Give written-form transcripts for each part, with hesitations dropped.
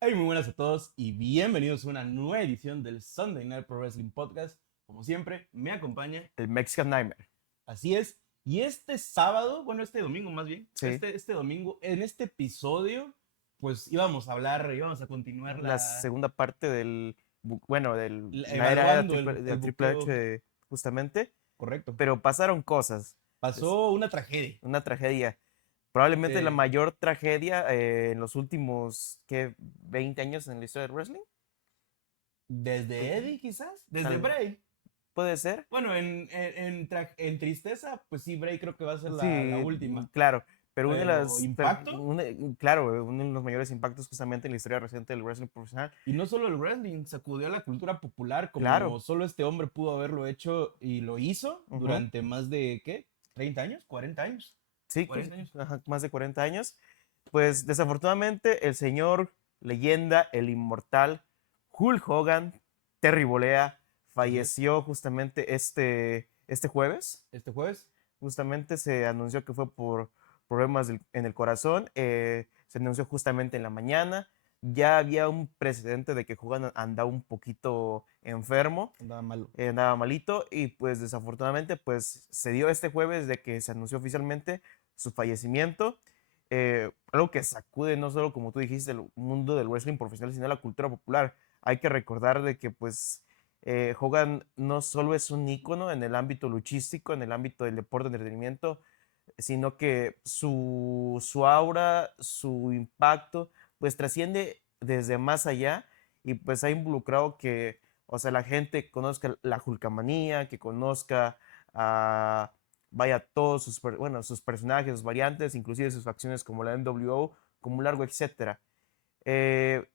Hey, muy buenas a todos y bienvenidos a una nueva edición del Sunday Night Pro Wrestling Podcast. Como siempre, me acompaña, El Mexican Nightmare. así es. Y este sábado, bueno, este domingo más bien, Sí. este domingo, en este episodio, pues íbamos a continuar La segunda parte de la era evaluando el del Triple buqueo H, justamente. correcto. Pero pasaron cosas. Es Pasó una tragedia. una tragedia. Probablemente la Eh, mayor tragedia en los últimos, ¿qué? 20 años en la historia del wrestling. desde Eddie, quizás, desde Tal, Bray. puede ser. Bueno, en tristeza, pues sí, Bray creo que va a ser la Sí, última. claro. Pero Pero impacto. claro, uno de los mayores impactos justamente en la historia reciente del wrestling profesional. Y no solo el wrestling, sacudió a la cultura popular Claro. como solo este hombre pudo haberlo hecho y lo hizo Ujú. durante más de, ¿qué? ¿30 años? ¿40 años? Sí, 40 años. ajá, más de 40 años. Pues desafortunadamente el señor leyenda, el inmortal Hulk Hogan, Terry Bollea, Así es. falleció justamente este jueves. Este jueves. Justamente se anunció que fue por problemas en el corazón. Se anunció justamente en la mañana. Ya había un precedente de que Hogan andaba un poquito enfermo, Andaba malo. andaba malito y pues desafortunadamente pues se dio este jueves de que se anunció oficialmente su fallecimiento. Algo que sacude no solo, como tú dijiste, el mundo del wrestling profesional, sino la cultura popular. Hay que recordar de que pues Hogan no solo es un ícono en el ámbito luchístico, en el ámbito del deporte de entretenimiento, sino que su aura, su impacto, pues trasciende desde más allá y pues ha involucrado que, o sea, la gente conozca la Hulkamanía, que conozca a, vaya, todos bueno, sus personajes, sus variantes, inclusive sus facciones como la NWO, como un largo etcétera. Eh,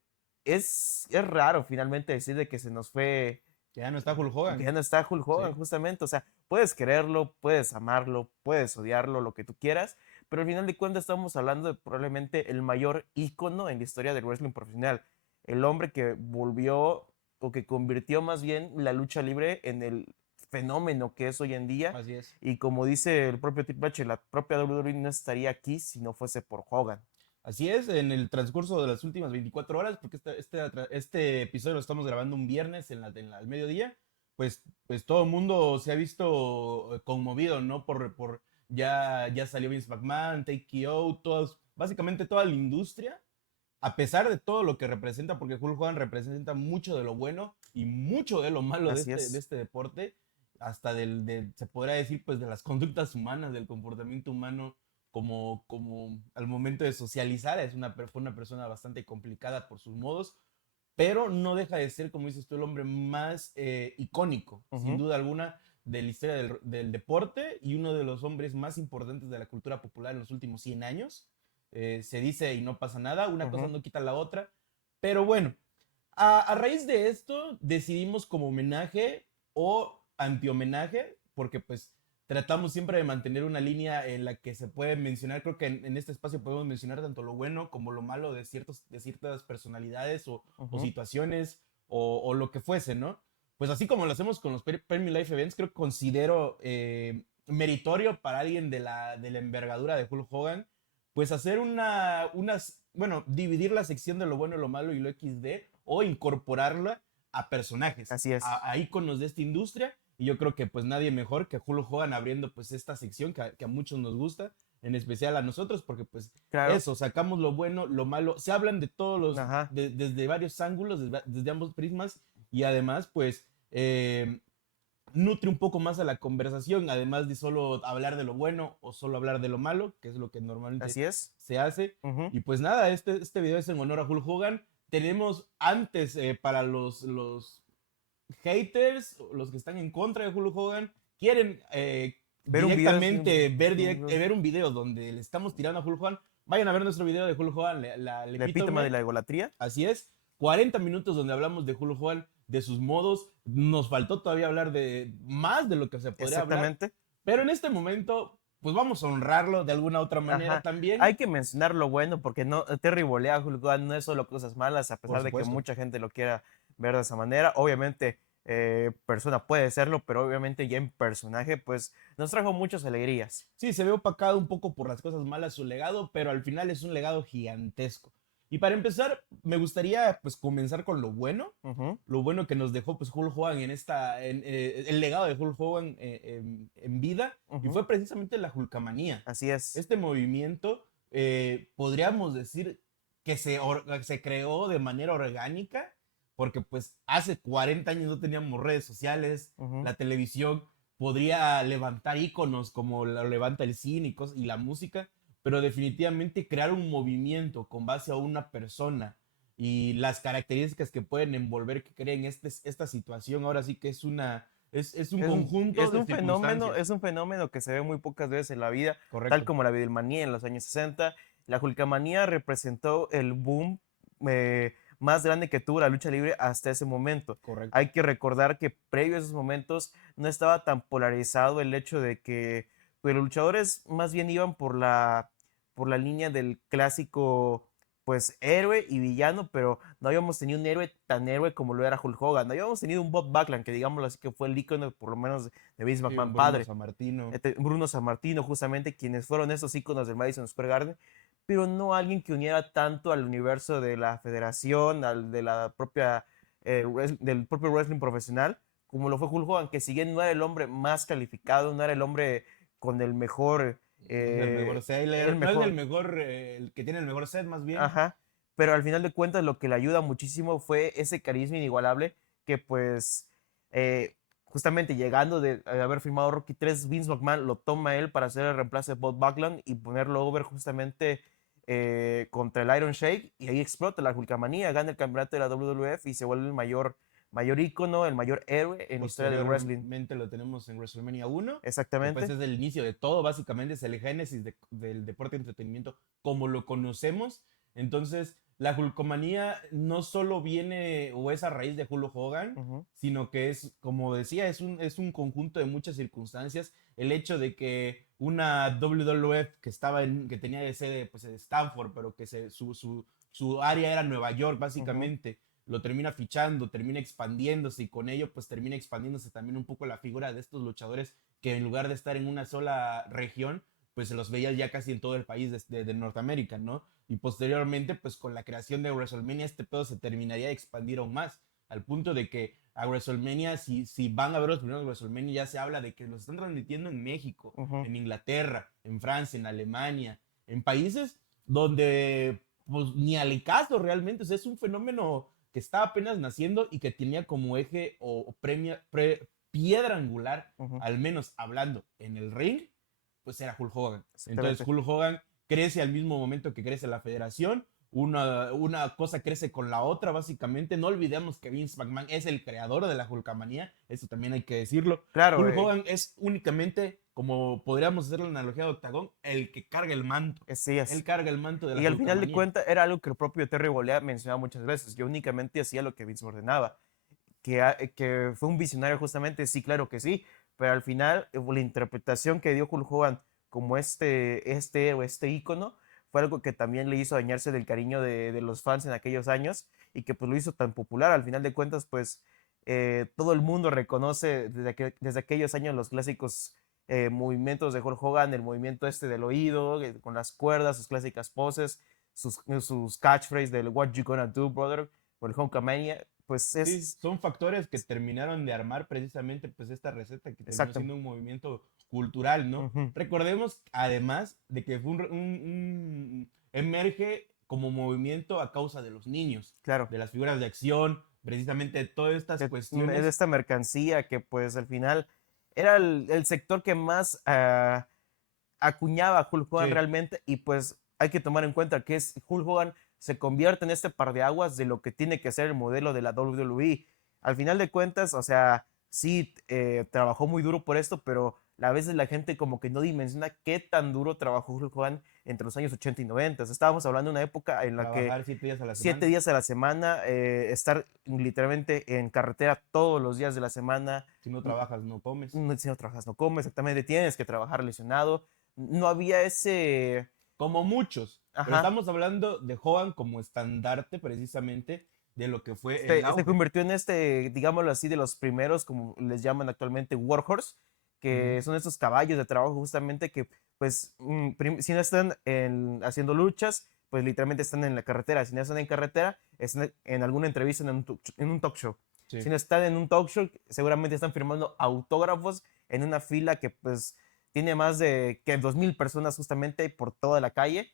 es raro finalmente decir de que se nos fue, Que ya no está Hulk que Hogan. ya no está Hulk Hogan, Sí. justamente. O sea, puedes quererlo, puedes amarlo, puedes odiarlo, lo que tú quieras, pero al final de cuentas estamos hablando de probablemente el mayor ícono en la historia del wrestling profesional. El hombre que volvió o que convirtió más bien la lucha libre en el fenómeno que es hoy en día. Así es. Y como dice el propio Triple H, la propia WWE no estaría aquí si no fuese por Hogan. Así es, en el transcurso de las últimas 24 horas, porque este episodio lo estamos grabando un viernes al mediodía, pues todo el mundo se ha visto conmovido, ¿no? Ya salió Vince McMahon, TKO, básicamente toda la industria, a pesar de todo lo que representa, porque Hulk Hogan representa mucho de lo bueno y mucho de lo malo de Así de es. este deporte, hasta se podría decir, pues de las conductas humanas, del comportamiento humano como al momento de socializar, fue una persona bastante complicada por sus modos, pero no deja de ser, como dices tú, el hombre más icónico, sin Ujú, duda alguna, de la historia del deporte y uno de los hombres más importantes de la cultura popular en los últimos 100 años. Se dice y no pasa nada, una cosa ujú. no quita la otra, pero bueno, a raíz de esto decidimos como homenaje o anti-homenaje, porque pues tratamos siempre de mantener una línea en la que se puede mencionar, creo que en este espacio podemos mencionar tanto lo bueno como lo malo de ciertas personalidades o Ujú. situaciones o lo que fuese, ¿no? Pues así como lo hacemos con los Premium Life Events, creo que considero meritorio para alguien de la envergadura de Hulk Hogan, pues hacer bueno, dividir la sección de lo bueno, lo malo y lo XD o incorporarla a personajes, Así es. a íconos de esta industria. Y yo creo que pues nadie mejor que Hulk Hogan abriendo pues esta sección que a muchos nos gusta, en especial a nosotros, porque pues Claro. eso, sacamos lo bueno, lo malo, se hablan de todos Ajá. desde varios ángulos, desde ambos prismas, y además pues nutre un poco más a la conversación, además de solo hablar de lo bueno o solo hablar de lo malo, que es lo que normalmente Así es. se hace. Ujú. Y pues nada, este video es en honor a Hulk Hogan. Tenemos antes para los haters, los que están en contra de Hulk Hogan, quieren Ver un video es directamente ver un video donde le estamos tirando a Hulk Hogan. Vayan a ver nuestro video de Hulk Hogan, el la epítome de epítome. la egolatría. Así es, 40 minutos donde hablamos de Hulk Hogan, de sus modos. Nos faltó todavía hablar de más de lo que se podría hablar, Exactamente. pero en este momento, pues vamos a honrarlo de alguna otra manera Ajá. también, Hay que mencionar lo bueno porque no, Terry Bollea, Hulk Hogan no es solo cosas malas, a por pesar de que supuesto. mucha gente lo quiera ver de esa manera. Obviamente, persona puede serlo, pero obviamente ya en personaje, pues nos trajo muchas alegrías. Sí, se ve opacado un poco por las cosas malas su legado, pero al final es un legado gigantesco. Y para empezar, me gustaría pues comenzar con Ujú, lo bueno que nos dejó pues Hulk Hogan el legado de Hulk Hogan en vida, y ujú. fue precisamente la Hulkamanía. Así es. Este movimiento, podríamos decir que se creó de manera orgánica, porque pues hace 40 años no teníamos redes sociales, Ujú. la televisión podría levantar íconos como lo levanta el cine y la música, pero definitivamente crear un movimiento con base a una persona y las características que pueden envolver que creen esta situación, ahora sí que es un conjunto de circunstancias. Es un fenómeno que se ve muy pocas veces en la vida, tal Correcto, como la Beatlemanía en los años 60. La Hulkamanía representó el boom más grande que tuvo la lucha libre hasta ese momento. correcto. Hay que recordar que previo a esos momentos no estaba tan polarizado el hecho de que pues, los luchadores más bien iban por la línea del clásico pues héroe y villano, pero no habíamos tenido un héroe tan héroe como lo era Hulk Hogan. No habíamos tenido un Bob Backlund, que digámoslo así, que fue el ícono, por lo menos, de Vince Sí, McMahon Bruno padre. Sammartino. Bruno Sammartino, justamente, quienes fueron esos íconos del Madison Square Garden, pero no alguien que uniera tanto al universo de la federación, al de la propia, del propio wrestling profesional, como lo fue Hulk Hogan, que si bien no era el hombre más calificado, no era el hombre con el mejor, No es el mejor el seller, no es el mejor, mejor, el que tiene el mejor set, más bien. ajá, pero al final de cuentas lo que le ayuda muchísimo fue ese carisma inigualable que pues justamente llegando de haber firmado Rocky 3, Vince McMahon lo toma él para hacer el reemplazo de Bob Backlund y ponerlo over justamente contra el Iron Sheik, y ahí explota la Hulkamanía, gana el campeonato de la WWF y se vuelve el mayor ícono, el mayor héroe en la historia del wrestling. Posteriormente lo tenemos en WrestleMania 1, que pues Exactamente. es el inicio de todo, básicamente es el génesis del deporte de entretenimiento como lo conocemos. Entonces, la Hulkomanía no solo viene o es a raíz de Hulk Hogan, Ujú, sino que es, como decía, es un conjunto de muchas circunstancias. El hecho de que una WWF que tenía de sede pues, en Stanford, pero que su área era Nueva York, ujú, básicamente, lo termina fichando, termina expandiéndose, y con ello pues termina expandiéndose también un poco la figura de estos luchadores que en lugar de estar en una sola región, pues se los veía ya casi en todo el país de Norteamérica, ¿no? Y posteriormente, pues con la creación de WrestleMania, este pedo se terminaría de expandir aún más, al punto de que a WrestleMania, si van a ver los primeros WrestleMania, ya se habla de que los están transmitiendo en México, ujú. en Inglaterra, en Francia, en Alemania, en países donde pues ni al caso realmente, o sea, es un fenómeno que estaba apenas naciendo y que tenía como eje piedra angular, Ujú, al menos hablando en el ring, pues era Hulk Hogan. Entonces exactamente. Hulk Hogan crece al mismo momento que crece la federación, una cosa crece con la otra, básicamente. No olvidemos que Vince McMahon es el creador de la Hulkamanía, eso también hay que decirlo. Claro, Hulk Hogan es únicamente, como podríamos hacer la analogía de Octagón, el que carga el manto. sí Él es. carga el manto de la Y al final de Hulkamanía. cuentas era algo que el propio Terry Bollea mencionaba muchas veces. Yo únicamente hacía lo que Vince me ordenaba. Que fue un visionario justamente, sí, claro que sí, pero al final la interpretación que dio Hulk Hogan como este héroe, este ícono, fue algo que también le hizo dañarse del cariño de los fans en aquellos años y que pues lo hizo tan popular. Al final de cuentas, pues todo el mundo reconoce desde aquellos años los clásicos movimientos de Hulk Hogan, el movimiento este del oído, con las cuerdas, sus clásicas poses, sus catchphrases del What You Gonna Do, brother, o el Hulkamania, pues Sí, es son factores que terminaron de armar precisamente pues esta receta que terminó exacto. siendo un movimiento cultural, ¿no? Ujú, Recordemos además de que fue emerge como movimiento a causa de los niños, claro. de las figuras de acción, precisamente de todas estas Es de cuestiones. esta mercancía que pues al final era el sector que más acuñaba a Hulk Hogan Sí, realmente, y pues hay que tomar en cuenta que Hulk Hogan se convierte en este par de aguas de lo que tiene que ser el modelo de la WWE. Al final de cuentas, o sea, sí, trabajó muy duro por esto, pero a veces la gente como que no dimensiona qué tan duro trabajó Hulk Hogan entre los años 80 y 90. Estábamos hablando de una época en la que trabajar 7 días a la siete semana. días a la semana, estar literalmente en carretera todos los días de la semana. Si no trabajas, no comes. Si no trabajas, no comes, exactamente, tienes que trabajar lesionado. No había ese, Como muchos, pero ajá, estamos hablando de Hogan como estandarte precisamente de lo que fue el se auge. convirtió en digámoslo así, de los primeros, como les llaman actualmente, workhorse, que Ujú. son estos caballos de trabajo justamente que, pues, si no están haciendo luchas, pues literalmente están en la carretera. Si no están en carretera, están en alguna entrevista en un talk show. Sí. Si no están en un talk show, seguramente están firmando autógrafos en una fila que pues tiene más de que 2,000 personas justamente por toda la calle.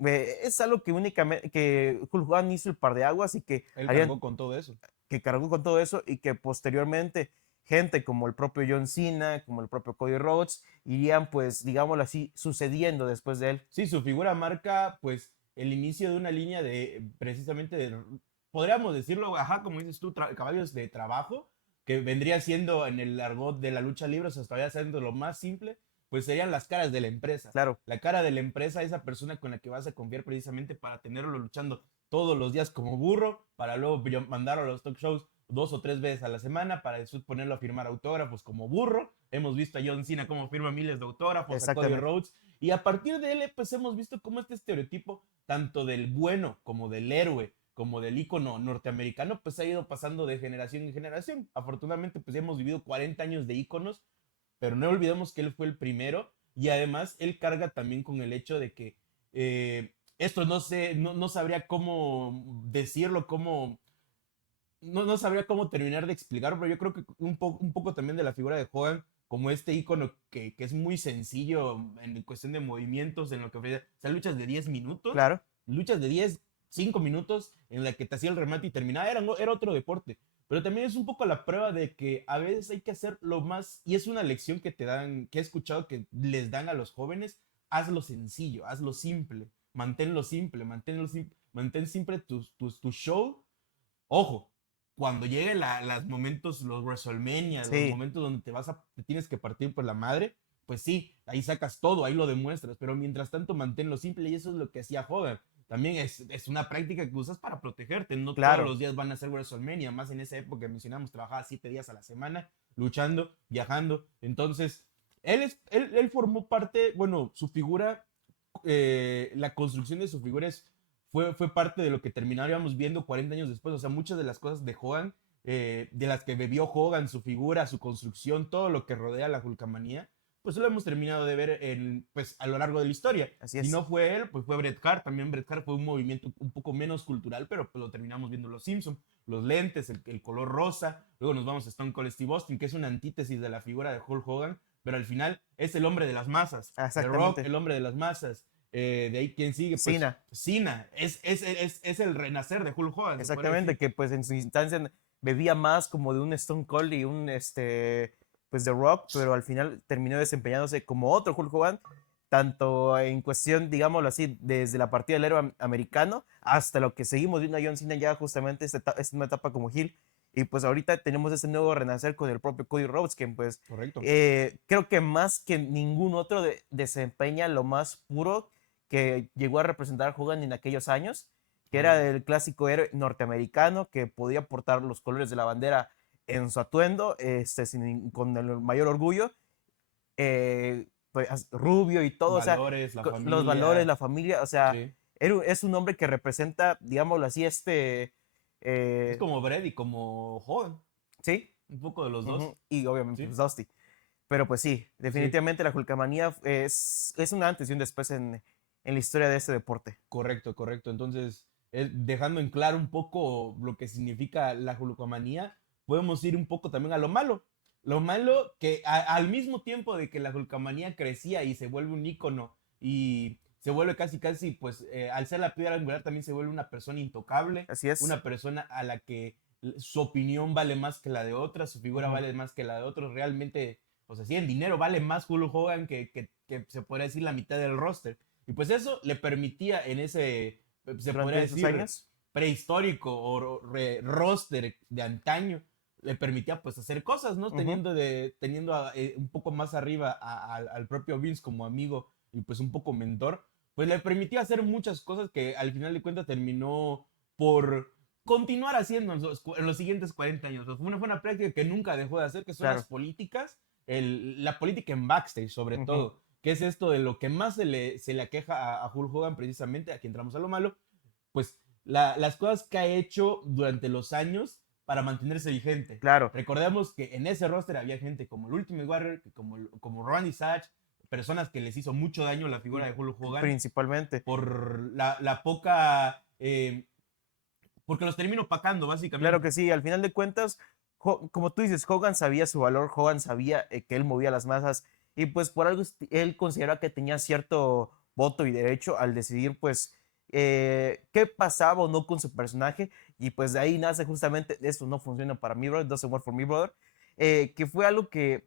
Es algo que únicamente que Hulk Hogan hizo el par de aguas y que Él cargó con todo eso. Que cargó con todo eso y que posteriormente gente como el propio John Cena, como el propio Cody Rhodes, irían pues, digámoslo así, sucediendo después de él. Sí, su figura marca pues el inicio de una línea de precisamente podríamos decirlo, ajá, como dices tú, caballos de trabajo, que vendría siendo en el argot de la lucha libre, o sea, todavía siendo lo más simple, pues serían las caras de la empresa. Claro. La cara de la empresa, esa persona con la que vas a confiar precisamente para tenerlo luchando todos los días como burro, para luego mandarlo a los talk shows 2 o 3 veces a la semana, para después ponerlo a firmar autógrafos como burro. Hemos visto a John Cena cómo firma miles de autógrafos, a Cody Rhodes, y a partir de él pues hemos visto cómo este estereotipo, tanto del bueno como del héroe, como del ícono norteamericano, pues ha ido pasando de generación en generación. Afortunadamente, pues ya hemos vivido 40 años de íconos, pero no olvidemos que él fue el primero, y además él carga también con el hecho de que esto no sé, no sabría cómo decirlo, no sabría cómo terminar de explicar, pero yo creo que un poco también de la figura de Hogan como este ícono que es muy sencillo en cuestión de movimientos, en lo que ofrece, o sea, luchas de 10 minutos, claro, luchas de 5 minutos en la que te hacía el remate y terminaba, era otro deporte, pero también es un poco la prueba de que a veces hay que hacer lo más, y es una lección que te dan, que he escuchado que les dan a los jóvenes, hazlo sencillo, hazlo simple, manténlo simple, mantén simple tu show. Ojo, cuando lleguen los momentos, los WrestleMania, los sí, momentos donde te tienes que partir por la madre, pues sí, ahí sacas todo, ahí lo demuestras, pero mientras tanto manténlo simple y eso es lo que hacía Hogan. También es una práctica que usas para protegerte, no todos claro, los días van a ser WrestleMania, más en esa época que mencionamos, trabajaba 7 días a la semana, luchando, viajando, entonces, él formó parte, bueno, su figura, la construcción de su figura fue parte de lo que terminaríamos viendo 40 años después. O sea, muchas de las cosas de Hogan, de las que bebió Hogan, su figura, su construcción, todo lo que rodea la Hulkamanía, pues lo hemos terminado de ver pues, a lo largo de la historia. así Si es. no fue él, pues fue Bret Hart. También Bret Hart fue un movimiento un poco menos cultural, pero pues lo terminamos viendo los Simpsons. Los lentes, el color rosa. Luego nos vamos a Stone Cold Steve Austin, que es una antítesis de la figura de Hulk Hogan, pero al final es el hombre de las masas. The Rock, el hombre de las masas. De ahí, ¿quién sigue? Pues Cena. Cena. Es el renacer de Hulk Hogan. Exactamente, que pues en su instancia bebía más como de un Stone Cold y un pues The Rock, pero al final terminó desempeñándose como otro Hulk Hogan, tanto en cuestión, digámoslo así, desde la partida del héroe americano hasta lo que seguimos viendo a John Cena ya justamente esta una etapa como heel. Y pues ahorita tenemos ese nuevo renacer con el propio Cody Rhodes, que pues creo que más que ningún otro desempeña lo más puro que llegó a representar a Hogan en aquellos años, que era el clásico héroe norteamericano que podía portar los colores de la bandera en su atuendo, con el mayor orgullo, pues, rubio y todo, valores, o sea, los valores, la familia, o sea, sí. Es un hombre que representa, digámoslo así, es como Brett y como Hogan. Sí. Un poco de los dos. Y obviamente pues, Dusty. Pero pues sí, definitivamente la Hulkamanía es un antes y un después en la historia de este deporte. Correcto. Entonces, dejando en claro un poco lo que significa la Hulkamanía, podemos ir un poco también a lo malo. Lo malo que al mismo tiempo de que la Hulkamanía crecía y se vuelve un ícono y se vuelve casi, pues, al ser la piedra angular también se vuelve una persona intocable. Así es. Una persona a la que su opinión vale más que la de otras, su figura vale más que la de otros. Realmente, o sea, sí, en dinero vale más Hulk Hogan que se podría decir la mitad del roster. Y pues eso le permitía en ese, se podría decir, años prehistórico o roster de antaño, le permitía pues hacer cosas, ¿no? Teniendo un poco más arriba al propio Vince como amigo y pues un poco mentor, pues le permitía hacer muchas cosas que al final de cuentas terminó por continuar haciendo en los siguientes 40 años. Fue una práctica que nunca dejó de hacer, que son las políticas, la política en backstage sobre todo, que es esto de lo que más se le aqueja a Hulk Hogan precisamente, aquí entramos a lo malo, pues las cosas que ha hecho durante los años para mantenerse vigente. Claro. Recordemos que en ese roster había gente como el Ultimate Warrior, como Randy Savage, personas que les hizo mucho daño la figura de Hulk Hogan principalmente. por la poca... porque los termino opacando, básicamente. Claro que sí, al final de cuentas, como tú dices, Hogan sabía su valor, Hogan sabía que él movía las masas y pues por algo él consideraba que tenía cierto voto y derecho al decidir pues qué pasaba o no con su personaje y pues de ahí nace justamente, esto no funciona para mí, brother, doesn't work for me, brother, que fue algo que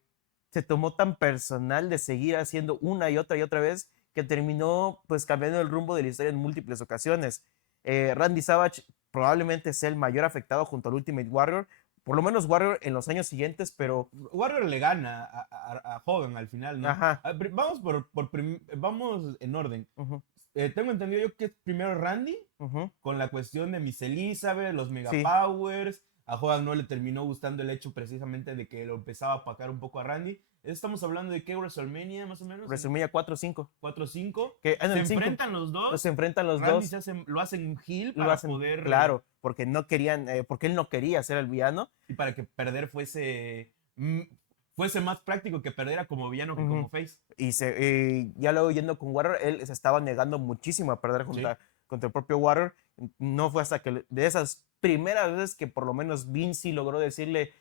se tomó tan personal de seguir haciendo una y otra vez que terminó pues cambiando el rumbo de la historia en múltiples ocasiones. Randy Savage probablemente sea el mayor afectado junto al Ultimate Warrior, por lo menos Warrior en los años siguientes, pero... Warrior le gana a Hogan al final, ¿no? Ajá. Vamos vamos en orden. Tengo entendido yo que es primero Randy, con la cuestión de Miss Elizabeth, los Mega Sí. Powers. A Hogan no le terminó gustando el hecho precisamente de que lo empezaba a apacar un poco a Randy. Estamos hablando de qué WrestleMania más o menos. WrestleMania 4 o 5. 4 o 5. Que en Se el 5 enfrentan los dos. se enfrentan los Randy dos. lo hacen heel Lo para hacen, poder. claro, porque no querían, porque él no quería ser el villano. Y para que perder fuese más práctico que perdiera como villano que como face. Y ya luego yendo con Warrior, él se estaba negando muchísimo a perder contra el propio Warrior. No fue hasta que de esas primeras veces que por lo menos Vince sí logró decirle,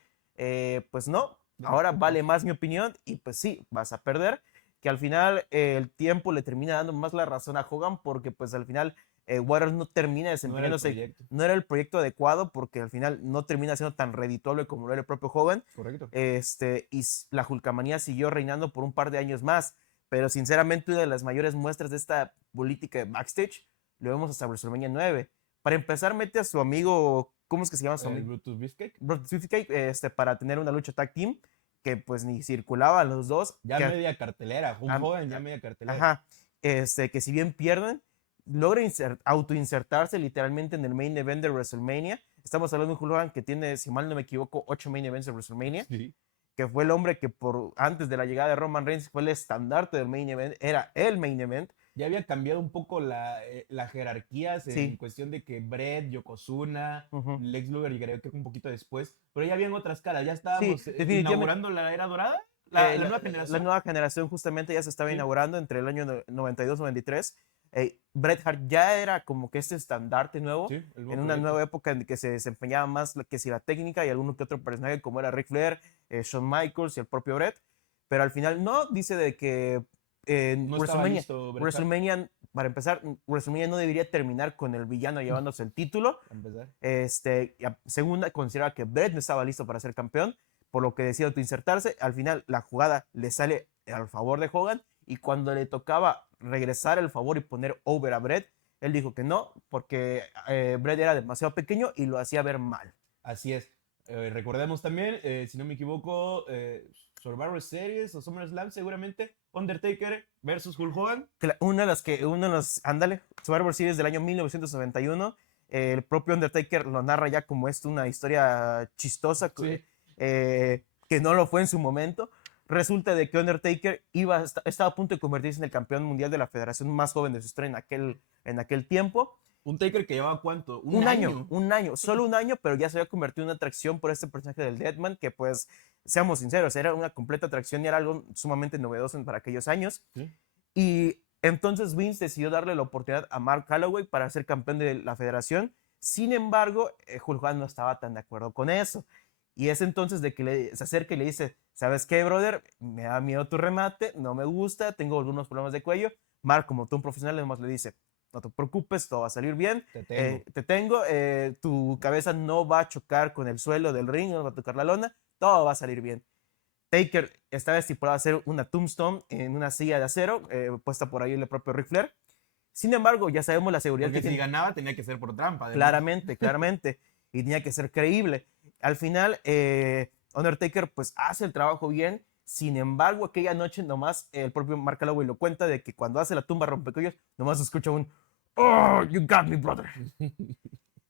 pues no, ahora vale más mi opinión y pues sí, vas a perder. Que al final el tiempo le termina dando más la razón a Hogan porque pues al final Warrior no termina desempeñándose, no era el proyecto adecuado porque al final no termina siendo tan redituable como lo era el propio Hogan. Correcto. Y la Hulkamanía siguió reinando por un par de años más, pero sinceramente una de las mayores muestras de esta política de backstage lo vemos hasta WrestleMania 9. Para empezar, mete a su amigo, ¿cómo es que se llama su amigo? Brutus Beefcake. Brutus Beefcake, para tener una lucha tag team que pues ni circulaban los dos. Ya media cartelera, Hogan ya media cartelera. Ajá, que si bien pierden, logra autoinsertarse literalmente en el main event de WrestleMania. Estamos hablando de un Hogan que tiene, si mal no me equivoco, 8 main events de WrestleMania. Sí. Que fue el hombre que antes de la llegada de Roman Reigns fue el estandarte del main event, era el main event. Ya había cambiado un poco las jerarquías en cuestión de que Bret, Yokozuna, Lex Luger llegaría creo que un poquito después, pero ya habían otras caras, ya estábamos inaugurando la era dorada, la nueva generación. La nueva generación justamente ya se estaba inaugurando entre el año 92-93. Bret Hart ya era como que este estandarte nuevo, en una nueva época en que se desempeñaba más que si la técnica y alguno que otro personaje como era Ric Flair, Shawn Michaels y el propio Bret, pero al final no, dice de que no WrestleMania, para empezar, WrestleMania no debería terminar con el villano llevándose el título. Segunda, considera que Bret no estaba listo para ser campeón, por lo que decide autoinsertarse. Al final, la jugada le sale al favor de Hogan y cuando le tocaba regresar el favor y poner over a Bret, él dijo que no, porque Bret era demasiado pequeño y lo hacía ver mal. Así es. Recordemos también, si no me equivoco, Survivor Series o SummerSlam seguramente, Undertaker versus Hulk Hogan. Ándale, Survivor Series del año 1991, el propio Undertaker lo narra ya como una historia chistosa, que no lo fue en su momento. Resulta de que Undertaker estaba a punto de convertirse en el campeón mundial de la federación más joven de su historia en aquel tiempo. Un Taker que llevaba ¿cuánto? Un año, solo un año, pero ya se había convertido en una atracción por este personaje del Deadman, que pues, seamos sinceros, era una completa atracción y era algo sumamente novedoso para aquellos años. ¿Sí? Y entonces Vince decidió darle la oportunidad a Mark Calloway para ser campeón de la federación. Sin embargo, Hulk Hogan no estaba tan de acuerdo con eso. Y es entonces de que se acerca y le dice, ¿sabes qué, brother? Me da miedo tu remate, no me gusta, tengo algunos problemas de cuello. Mark, como tú un profesional, además le dice, no te preocupes, todo va a salir bien. Te tengo, tu cabeza no va a chocar con el suelo del ring, no va a tocar la lona, todo va a salir bien. Taker estaba estipulado a hacer una tombstone en una silla de acero, puesta por ahí el propio Ric Flair. Sin embargo, ya sabemos la seguridad porque si ganaba tenía que ser por trampa. Claramente. Y tenía que ser creíble. Al final, Undertaker pues hace el trabajo bien. Sin embargo, aquella noche nomás el propio Mark Calloway lo cuenta de que cuando hace la tumba rompecuellos, nomás escucha un "Oh, you got me, brother",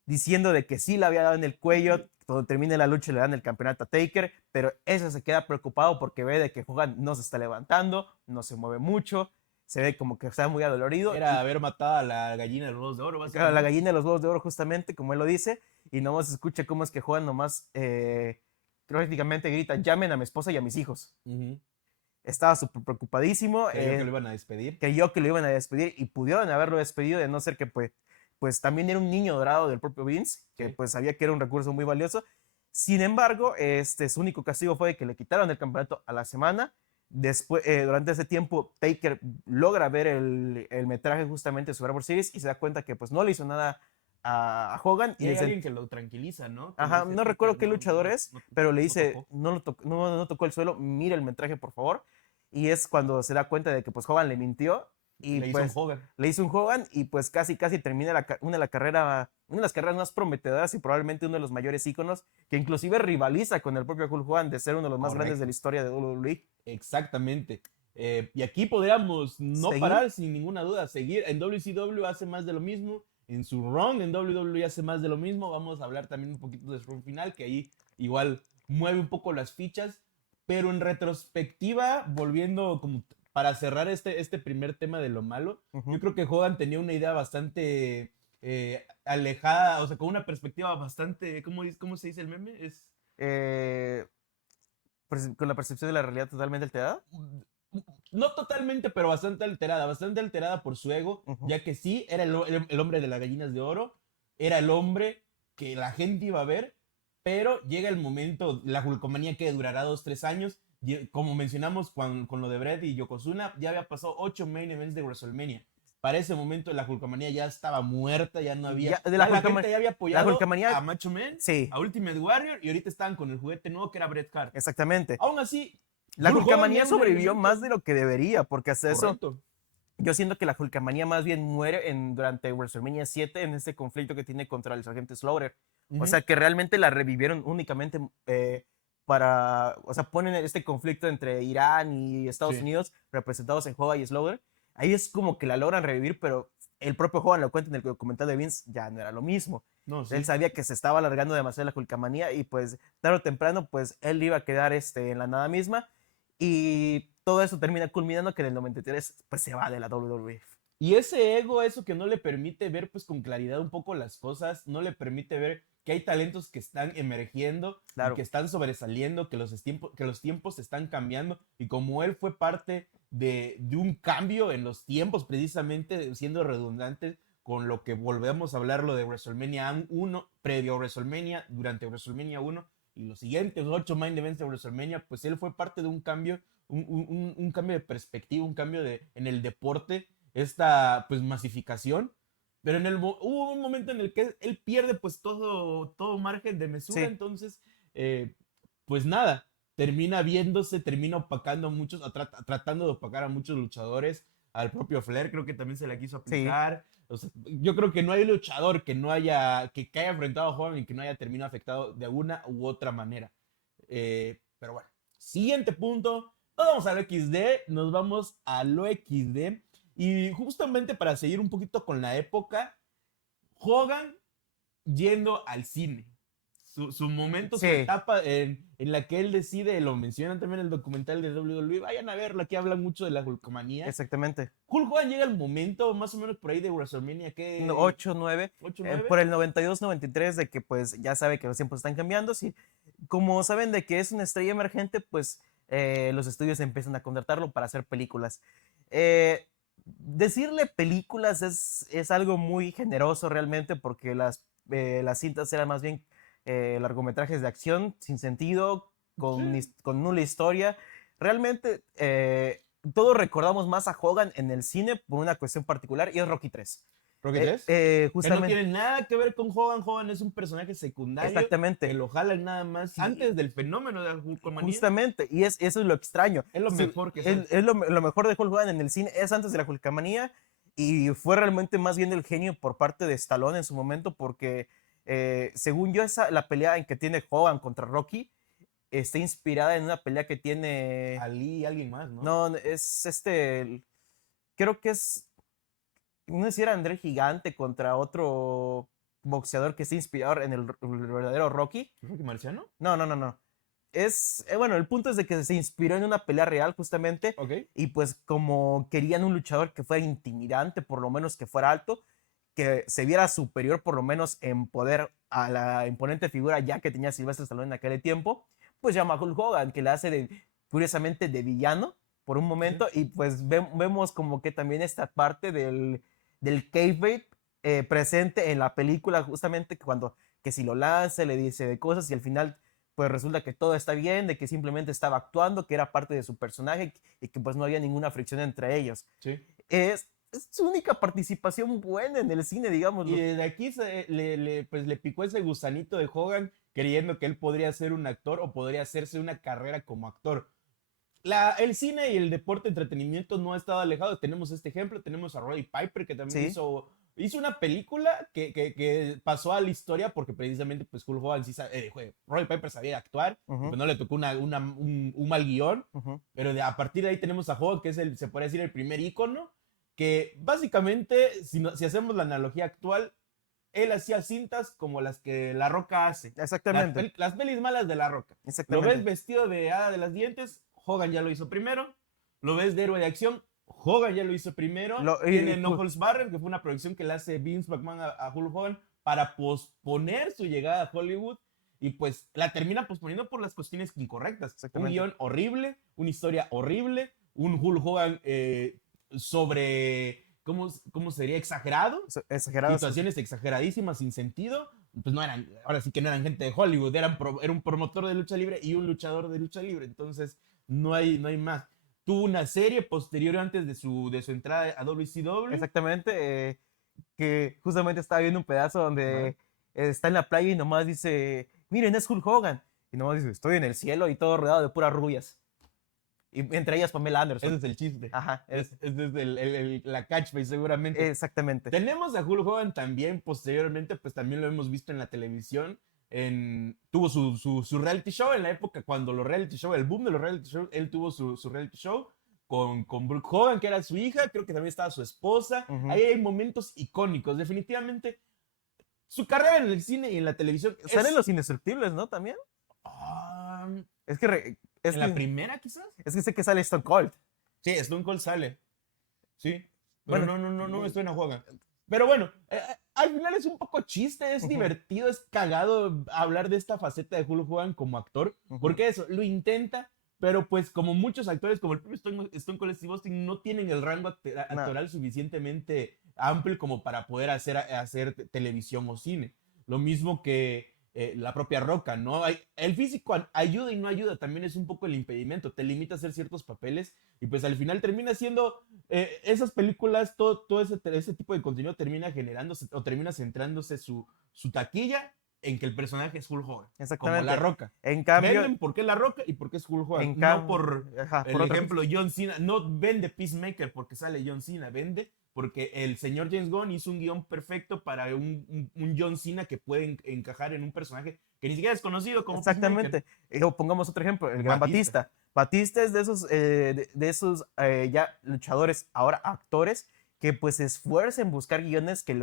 diciendo de que sí le había dado en el cuello. Cuando termine la lucha le dan el campeonato a Taker, pero ese se queda preocupado porque ve de que Hogan no se está levantando, no se mueve mucho, se ve como que está muy adolorido. Era haber matado a la gallina de los huevos de oro, básicamente. La gallina de los huevos de oro, justamente, como él lo dice, y nomás escucha cómo es que Hogan nomás prácticamente grita, llamen a mi esposa y a mis hijos. estaba súper preocupadísimo. Creyó que lo iban a despedir. Creyó que lo iban a despedir y pudieron haberlo despedido, de no ser que pues también era un niño dorado del propio Vince, que Sí. pues sabía que era un recurso muy valioso. Sin embargo, su único castigo fue que le quitaron el campeonato a la semana. Después, durante ese tiempo, Taker logra ver el metraje justamente de Survivor Series y se da cuenta que pues no le hizo nada a Hogan. Y hay alguien que lo tranquiliza, ¿no? Que le Ajá, dice, no recuerdo Taker, qué luchador es, pero le dice, tocó. no tocó el suelo, mira el metraje, por favor. Y es cuando se da cuenta de que pues Hogan le mintió y Le hizo un pues Hogan. le hizo un Hogan y pues casi termina una de las carreras más prometedoras y probablemente uno de los mayores íconos que inclusive rivaliza con el propio Hulk Hogan de ser uno de los más grandes de Correcto. la historia de WWE. Exactamente. Y aquí podríamos no ¿Seguir? parar sin ninguna duda, seguir. En WCW hace más de lo mismo, en su run en WWE hace más de lo mismo. Vamos a hablar también un poquito de su run final, que ahí igual mueve un poco las fichas, pero en retrospectiva, volviendo como para cerrar este primer tema de lo malo, Ujú. yo creo que Hogan tenía una idea bastante alejada, o sea, con una perspectiva bastante, ¿cómo se dice el meme? Es Eh, con la percepción de la realidad totalmente alterada. no totalmente, pero bastante alterada por su ego, Ujú. ya que sí, era el hombre de las gallinas de oro, era el hombre que la gente iba a ver, pero llega el momento, la Hulkomanía que durará 2, 3 años, como mencionamos con lo de Bret y Yokozuna, ya había pasado 8 main events de WrestleMania. Para ese momento la Hulkomanía ya estaba muerta, ya no había, Ya, de ya la gente ya había la apoyado Hulkamanía, a Macho Man, sí, a Ultimate Warrior, y ahorita estaban con el juguete nuevo que era Bret Hart. exactamente. Aún así, La Hulk Hogan Hulkamanía era un gran sobrevivió elemento. más de lo que debería, porque hasta eso, Correcto. yo siento que la Hulkamanía más bien muere durante WrestleMania 7 en este conflicto que tiene contra el Sargento Slaughter. O sea, que realmente la revivieron únicamente o sea, ponen este conflicto entre Irán y Estados Sí. Unidos representados en Hogan y Slaughter. Ahí es como que la logran revivir, pero el propio Hogan lo cuenta en el documental de Vince, ya no era lo mismo. No, Él sí. sabía que se estaba alargando demasiado la Hulkamanía y pues tarde o temprano pues él iba a quedar en la nada misma y todo eso termina culminando que en el 93 pues se va de la WWE. Y ese ego, eso que no le permite ver pues con claridad un poco las cosas, no le permite ver que hay talentos que están emergiendo y que Claro. están sobresaliendo, que los tiempos están cambiando. Y como él fue parte de un cambio en los tiempos, precisamente siendo redundante con lo que volvemos a hablar, lo de WrestleMania 1, previo a WrestleMania, durante WrestleMania 1 y los siguientes 8 main events de WrestleMania, pues él fue parte de un cambio, un cambio de perspectiva, un cambio en el deporte, esta pues masificación, pero hubo un momento en el que él pierde pues todo margen de mesura, Sí, entonces pues nada, termina viéndose, termina opacando a muchos, tratando de opacar a muchos luchadores, al propio Flair creo que también se la quiso sí. aplicar. O sea, yo creo que no hay luchador que haya enfrentado a Hogan y que no haya terminado afectado de una u otra manera. Pero bueno, siguiente punto, no vamos a lo XD, nos vamos a lo XD. Y justamente para seguir un poquito con la época, Hogan yendo al cine. Su momento, su Sí, etapa en la que él decide, lo mencionan también en el documental de WWE, vayan a verlo, aquí hablan mucho de la Hulkomanía. exactamente. Hulk Hogan llega el momento, más o menos por ahí de WrestleMania, que 8, 9, 8-9. por el 92, 93, de que pues ya sabe que los tiempos están cambiando. Sí, como saben de que es una estrella emergente, pues los estudios empiezan a contratarlo para hacer películas. Decirle películas es algo muy generoso realmente porque las cintas eran más bien largometrajes de acción sin sentido, Sí. con nula historia. Realmente todos recordamos más a Hogan en el cine por una cuestión particular y es Rocky 3. Rocky 3. Que no Justamente, tiene nada que ver con Hogan. Hogan es un personaje secundario que exactamente. lo jalan nada más Sí, antes del fenómeno de la Hulkomanía. justamente, y eso es lo extraño. Es lo mejor que sale. Lo mejor de Hulk Hogan en el cine es antes de la Hulkamanía y fue realmente más bien el genio por parte de Stallone en su momento porque según yo la pelea en que tiene Hogan contra Rocky está inspirada en una pelea que tiene, Ali y alguien más, ¿no? no, es creo que es, no sé si era André Gigante contra otro boxeador que está inspirado en el verdadero Rocky. ¿Rocky Marciano? No, no, no, no. Bueno, el punto es de que se inspiró en una pelea real justamente Ok. y pues como querían un luchador que fuera intimidante, por lo menos que fuera alto, que se viera superior por lo menos en poder a la imponente figura ya que tenía Sylvester Stallone en aquel tiempo, pues llama a Hulk Hogan, que le hace curiosamente de villano, por un momento y pues vemos como que también esta parte del kayfabe presente en la película, justamente cuando que si lo lanza, le dice de cosas y al final pues resulta que todo está bien, de que simplemente estaba actuando, que era parte de su personaje y que pues no había ninguna fricción entre ellos. Sí. Es su única participación buena en el cine, Y digámoslo. desde aquí pues le picó ese gusanito de Hogan creyendo que él podría ser un actor o podría hacerse una carrera como actor. El cine y el deporte entretenimiento no ha estado alejado. Tenemos este ejemplo, tenemos a Roddy Piper que también Sí, hizo una película que pasó a la historia porque precisamente pues Hulk Hogan Roddy Piper sabía actuar y ujú, pues no le tocó un mal guión, ujú. pero a partir de ahí tenemos a Hogan que es se podría decir el primer ícono que básicamente si hacemos la analogía actual él hacía cintas como las que La Roca hace. Exactamente, Las pelis malas de La Roca. Lo ves exactamente. vestido de hada de las dientes, Hogan ya lo hizo primero. Lo ves de héroe de acción, Hogan ya lo hizo primero. Lo, Tiene No Holds Barred, que fue una producción que le hace Vince McMahon a Hulk Hogan para posponer su llegada a Hollywood. Y pues la termina posponiendo por las cuestiones incorrectas. Un exactamente. guión horrible, una historia horrible, un Hulk Hogan sobre ¿cómo sería? Exagerado, Exagerado, sí, sí. situaciones exageradísimas sin sentido, pues no eran, ahora sí que no eran gente de Hollywood, era un promotor de lucha libre y un luchador de lucha libre, entonces no hay más. Tuvo una serie posterior antes de su entrada a WCW. Exactamente. Que justamente estaba viendo un pedazo donde Ajá. está en la playa y nomás dice, miren, es Hulk Hogan. Y nomás dice, estoy en el cielo y todo rodeado de puras rubias. Y entre ellas Pamela Ese Anderson. es el chiste. Ajá, Ese es la catchphrase seguramente. exactamente. Tenemos a Hulk Hogan también posteriormente, pues también lo hemos visto en la televisión. Tuvo su reality show en la época cuando los reality show, el boom de los reality show, él tuvo su reality show con Brooke Hogan, que era su hija, creo que también estaba su esposa. Ujú. Ahí hay momentos icónicos, definitivamente. Su carrera en el cine y en la televisión Salen es... los indestructibles, ¿no? También. um, Es que, en la primera quizás. es que sé que sale Stone Cold. Sí, Stone Cold sale. Sí, pero Bueno, no me suena a Hogan. Pero bueno, al final es un poco chiste, es ujú, divertido, es cagado hablar de esta faceta de Hulk Hogan como actor, ujú. porque eso, lo intenta, pero pues como muchos actores, como el propio Stone Cold Steve Austin, no tienen el rango No, actoral suficientemente amplio como para poder hacer televisión o cine. Lo mismo que la propia Roca, ¿no? El físico ayuda y no ayuda, también es un poco el impedimento, te limita a hacer ciertos papeles y pues al final termina siendo esas películas, todo ese tipo de contenido termina generándose o termina centrándose su taquilla en que el personaje es Hulk Hogan, como La exactamente. Roca. En cambio, Venden por qué La Roca y por qué es Hulk Hogan. en No cambio, por ajá, por el otra cosa. ejemplo John Cena. No vende Peacemaker porque sale John Cena. Vende porque el señor James Gunn hizo un guión perfecto para un John Cena que puede encajar en un personaje que ni siquiera es conocido como Peacemaker. Exactamente. O pongamos otro ejemplo, el Gran Batista. Batista. Batista es de esos ya luchadores, ahora actores, que pues se esfuerza en buscar guiones que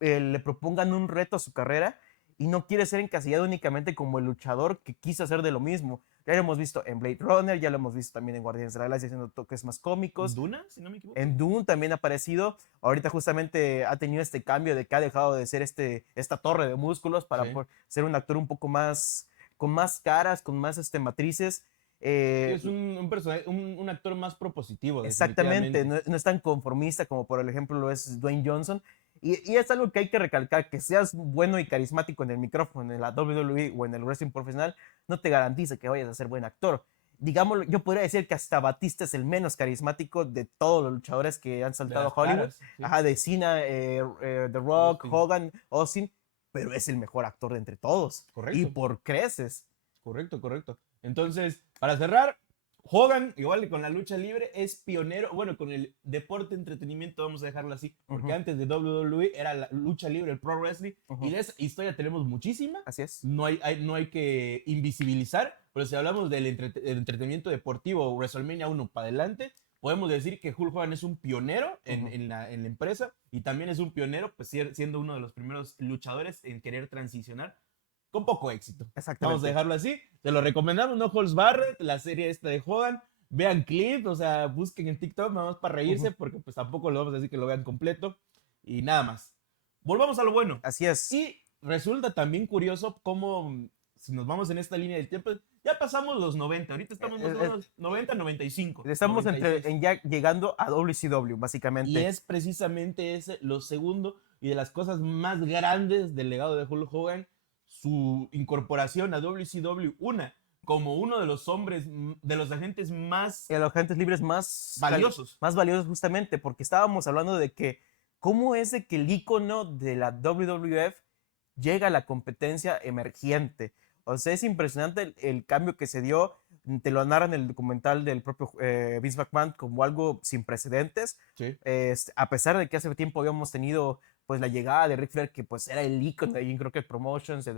le propongan un reto a su carrera y no quiere ser encasillado únicamente como el luchador que quiso hacer de lo mismo. Ya lo hemos visto en Blade Runner, ya lo hemos visto también en Guardianes de la Galaxia haciendo toques más cómicos. Duna, si no me equivoco. En Dune también ha aparecido. Ahorita justamente ha tenido este cambio de que ha dejado de ser esta torre de músculos para Sí. ser un actor un poco más, con más caras, con más matrices. Sí, Eh, es un personaje, un actor más propositivo, exactamente, definitivamente. no es tan conformista como por ejemplo lo es Dwayne Johnson. Y es algo que hay que recalcar, que seas bueno y carismático en el micrófono, en la WWE o en el wrestling profesional, no te garantiza que vayas a ser buen actor. Digamos, yo podría decir que hasta Batista es el menos carismático de todos los luchadores que han De saltado a las Hollywood. caras, sí. Ajá, de Cena, The Rock, Austin. Hogan, Austin, pero es el mejor actor de entre todos. Y Correcto. por creces. Correcto, correcto. Entonces, para cerrar, Hogan, igual que con la lucha libre, es pionero, bueno, con el deporte entretenimiento, vamos a dejarlo así, porque Ujú, antes de WWE era la lucha libre, el pro wrestling, y ujú. de esa historia tenemos muchísima, Así es. no hay que invisibilizar, pero si hablamos del entretenimiento deportivo, WrestleMania 1 para adelante, podemos decir que Hulk Hogan es un pionero Ujú. en la empresa y también es un pionero, pues siendo uno de los primeros luchadores en querer transicionar con poco éxito. Vamos a Exactamente. dejarlo así. Se lo recomendamos, No Holds Barrett, la serie esta de Hogan. Vean clips, o sea, busquen en TikTok nada más para reírse, Ujú. porque pues tampoco lo vamos a decir que lo vean completo. Y nada más. Volvamos a lo bueno. Así es. Y resulta también curioso cómo si nos vamos en esta línea del tiempo, ya pasamos los 90, ahorita estamos más o menos 90, 95. Estamos 96. ya llegando a WCW, Y básicamente. es precisamente ese lo segundo y de las cosas más grandes del legado de Hulk Hogan, su incorporación a WCW, como uno de los hombres, de los agentes más Los agentes libres más valiosos. más valiosos justamente, porque estábamos hablando de que cómo es de que el ícono de la WWF llega a la competencia emergente. O sea, es impresionante el cambio que se dio. Te lo narran en el documental del propio Vince McMahon como algo sin precedentes. Sí. A pesar de que hace tiempo habíamos tenido pues la llegada de Ric Flair, que pues era el ícono de Crockett Promotions,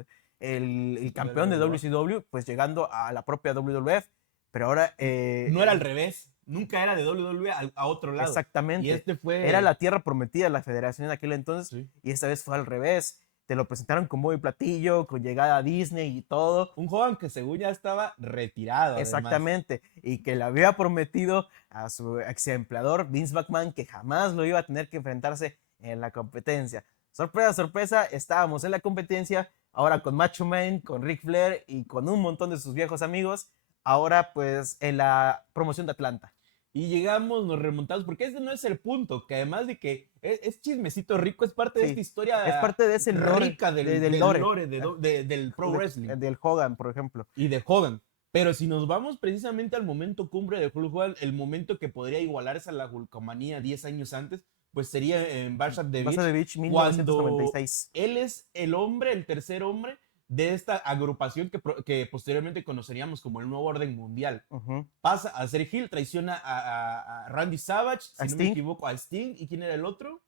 el campeón de WCW, pues llegando a la propia WWF. Pero ahora... no era al revés, nunca era de WWE a otro lado. Exactamente. Y este fue... Era la tierra prometida de la federación en aquel entonces, sí. Y esta vez fue al revés. Te lo presentaron con bombo y platillo, con llegada a Disney y todo. Un joven que según ya estaba retirado. Exactamente. Además. Y que le había prometido a su ex empleador Vince McMahon que jamás lo iba a tener que enfrentarse en la competencia. Sorpresa, sorpresa, estábamos en la competencia, ahora con Macho Man, con Ric Flair y con un montón de sus viejos amigos, ahora pues en la promoción de Atlanta. Y llegamos, nos remontamos, porque ese no es el punto, que además de que es chismecito rico, es parte de esta historia es parte de ese lore, rica del lore del pro wrestling. Del Hogan, por ejemplo. Y de Hogan. Pero si nos vamos precisamente al momento cumbre de Hulk Hogan, el momento que podría igualarse a la Hulkomanía 10 años antes, pues sería en Bash at the Beach 1996. Él es el hombre, el tercer hombre de esta agrupación que posteriormente conoceríamos como el Nuevo Orden Mundial. Pasa a ser heel, traiciona a Randy Savage, si no me equivoco, a Sting. ¿Y quién era el otro?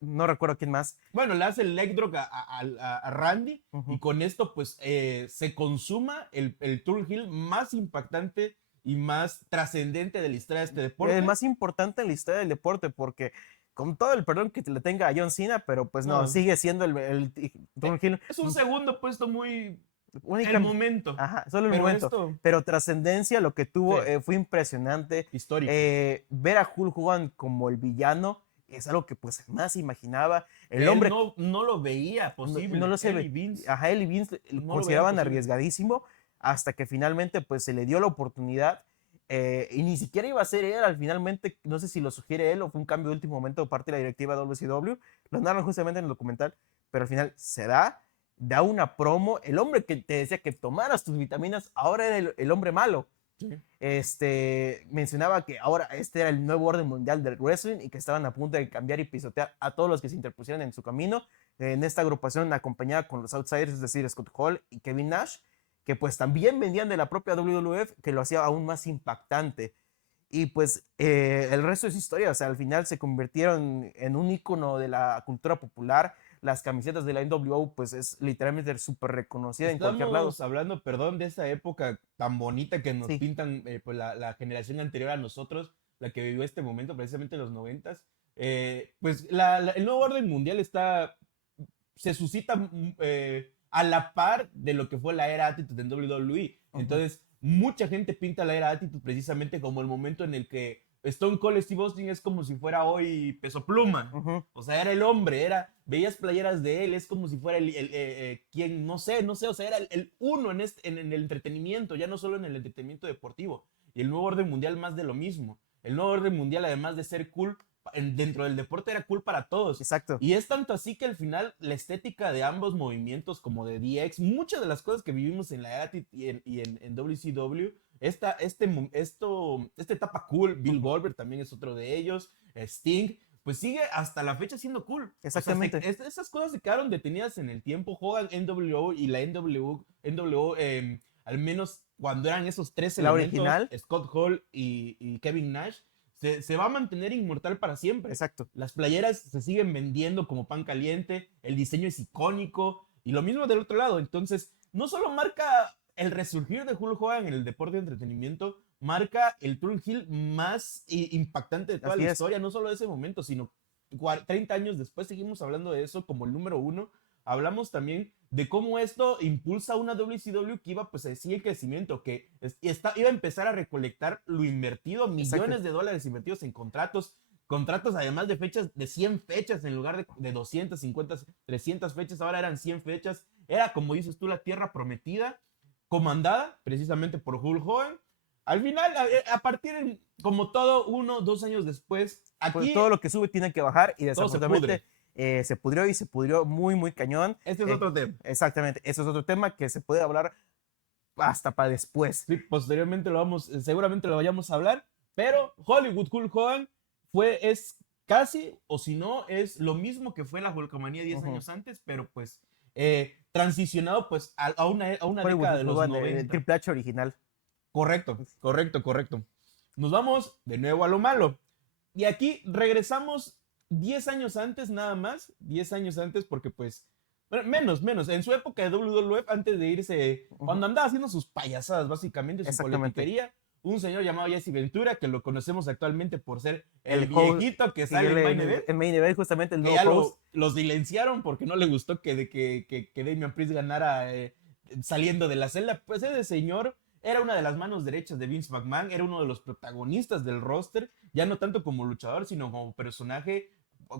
No recuerdo quién más. Bueno, le hace el leg drop a Randy y con esto pues se consuma el turn heel más impactante y más trascendente de la historia de este deporte. El más importante en la historia del deporte, porque con todo el perdón que le tenga a John Cena, pero pues no, sigue siendo el turn heel. Es un segundo puesto muy... el momento. Ajá, solo el momento. Pero trascendencia, lo que tuvo fue impresionante. Histórico. Ver a Hulk Hogan como el villano es algo que pues jamás imaginaba. El hombre no lo veía posible. No lo sé. Él y Vince lo consideraban arriesgadísimo hasta que finalmente pues se le dio la oportunidad. Y ni siquiera iba a ser él, finalmente, no sé si lo sugiere él o fue un cambio de último momento de parte de la directiva de WCW, lo narran justamente en el documental, pero al final se da una promo, el hombre que te decía que tomaras tus vitaminas, ahora era el hombre malo. Sí. Mencionaba que ahora este era el nuevo orden mundial del wrestling y que estaban a punto de cambiar y pisotear a todos los que se interpusieran en su camino, en esta agrupación acompañada con los Outsiders, es decir, Scott Hall y Kevin Nash, que pues también vendían de la propia WWF, que lo hacía aún más impactante. Y pues el resto es historia, o sea, al final se convirtieron en un ícono de la cultura popular. Las camisetas de la NWO pues es literalmente súper reconocida en cualquier lado. Estamos hablando, perdón, de esa época tan bonita que nos pintan pues la generación anterior a nosotros, la que vivió este momento precisamente en los 90s. Pues el nuevo orden mundial se suscita a la par de lo que fue la era Attitude en WWE. Entonces, mucha gente pinta la era Attitude precisamente como el momento en el que Stone Cold Steve Austin es como si fuera hoy Peso Pluma. O sea, era el hombre, veías playeras de él, es como si fuera quien, no sé, o sea, era el uno en el entretenimiento, ya no solo en el entretenimiento deportivo. Y el nuevo orden mundial más de lo mismo. El nuevo orden mundial, además de ser cool, dentro del deporte era cool para todos. Exacto. Y es tanto así que al final la estética de ambos movimientos, como de DX, muchas de las cosas que vivimos en la Attitude y en WCW, esta etapa cool, Bill Goldberg también es otro de ellos, Sting, pues sigue hasta la fecha siendo cool. Exactamente. O sea, esas cosas se quedaron detenidas en el tiempo. Hogan, NWO y la NWO al menos cuando eran esos tres elementos, original, Scott Hall y Kevin Nash, se va a mantener inmortal para siempre. Exacto. Las playeras se siguen vendiendo como pan caliente, el diseño es icónico y lo mismo del otro lado. Entonces, no solo marca el resurgir de Hulk Hogan en el deporte de entretenimiento, marca el turn heel más impactante de toda la historia, no solo de ese momento, sino 30 años después seguimos hablando de eso como el número uno. Hablamos también de cómo esto impulsa una WCW que iba pues así en crecimiento, que iba a empezar a recolectar lo invertido, millones de dólares invertidos en contratos además de fechas, de 100 fechas en lugar de 250, 300 fechas, ahora eran 100 fechas, era, como dices tú, la tierra prometida, comandada precisamente por Hulk Hogan. Al final, a partir, como todo, 1, 2 años después, Pues aquí todo lo que sube tiene que bajar y todo se pudre. desafortunadamente se pudrió y se pudrió muy, muy cañón. Este es otro tema. Exactamente, eso es otro tema que se puede hablar hasta para después. Sí, posteriormente seguramente lo vayamos a hablar, pero Hollywood Hulk Hogan es casi, o si no, es lo mismo que fue la Hulkamania 10 años antes, pero pues transicionado pues a una Hollywood década de los Hogan, 90. el Triple H original. Correcto, correcto, correcto. Nos vamos de nuevo a lo malo. Y aquí regresamos 10 años antes nada más, 10 años antes porque pues, bueno, menos, en su época de WWF, antes de irse, cuando andaba haciendo sus payasadas básicamente, su politiquería, un señor llamado Jesse Ventura, que lo conocemos actualmente por ser el viejito que sale en Main Event. En Main Event, justamente el que nuevo ya host. los silenciaron porque no le gustó que Damian Priest ganara saliendo de la celda. Pues ese señor era una de las manos derechas de Vince McMahon, era uno de los protagonistas del roster, ya no tanto como luchador, sino como personaje,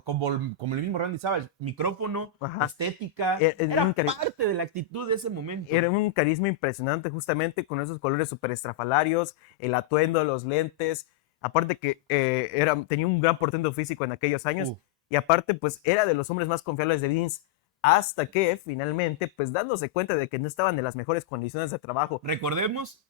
como el mismo Randy Savage, micrófono, Ajá. estética, era parte de la actitud de ese momento. Era un carisma impresionante, justamente con esos colores súper estrafalarios, el atuendo, los lentes, aparte que tenía un gran portento físico en aquellos años, y aparte pues era de los hombres más confiables de Vince, hasta que finalmente, pues dándose cuenta de que no estaban en las mejores condiciones de trabajo. Recordemos,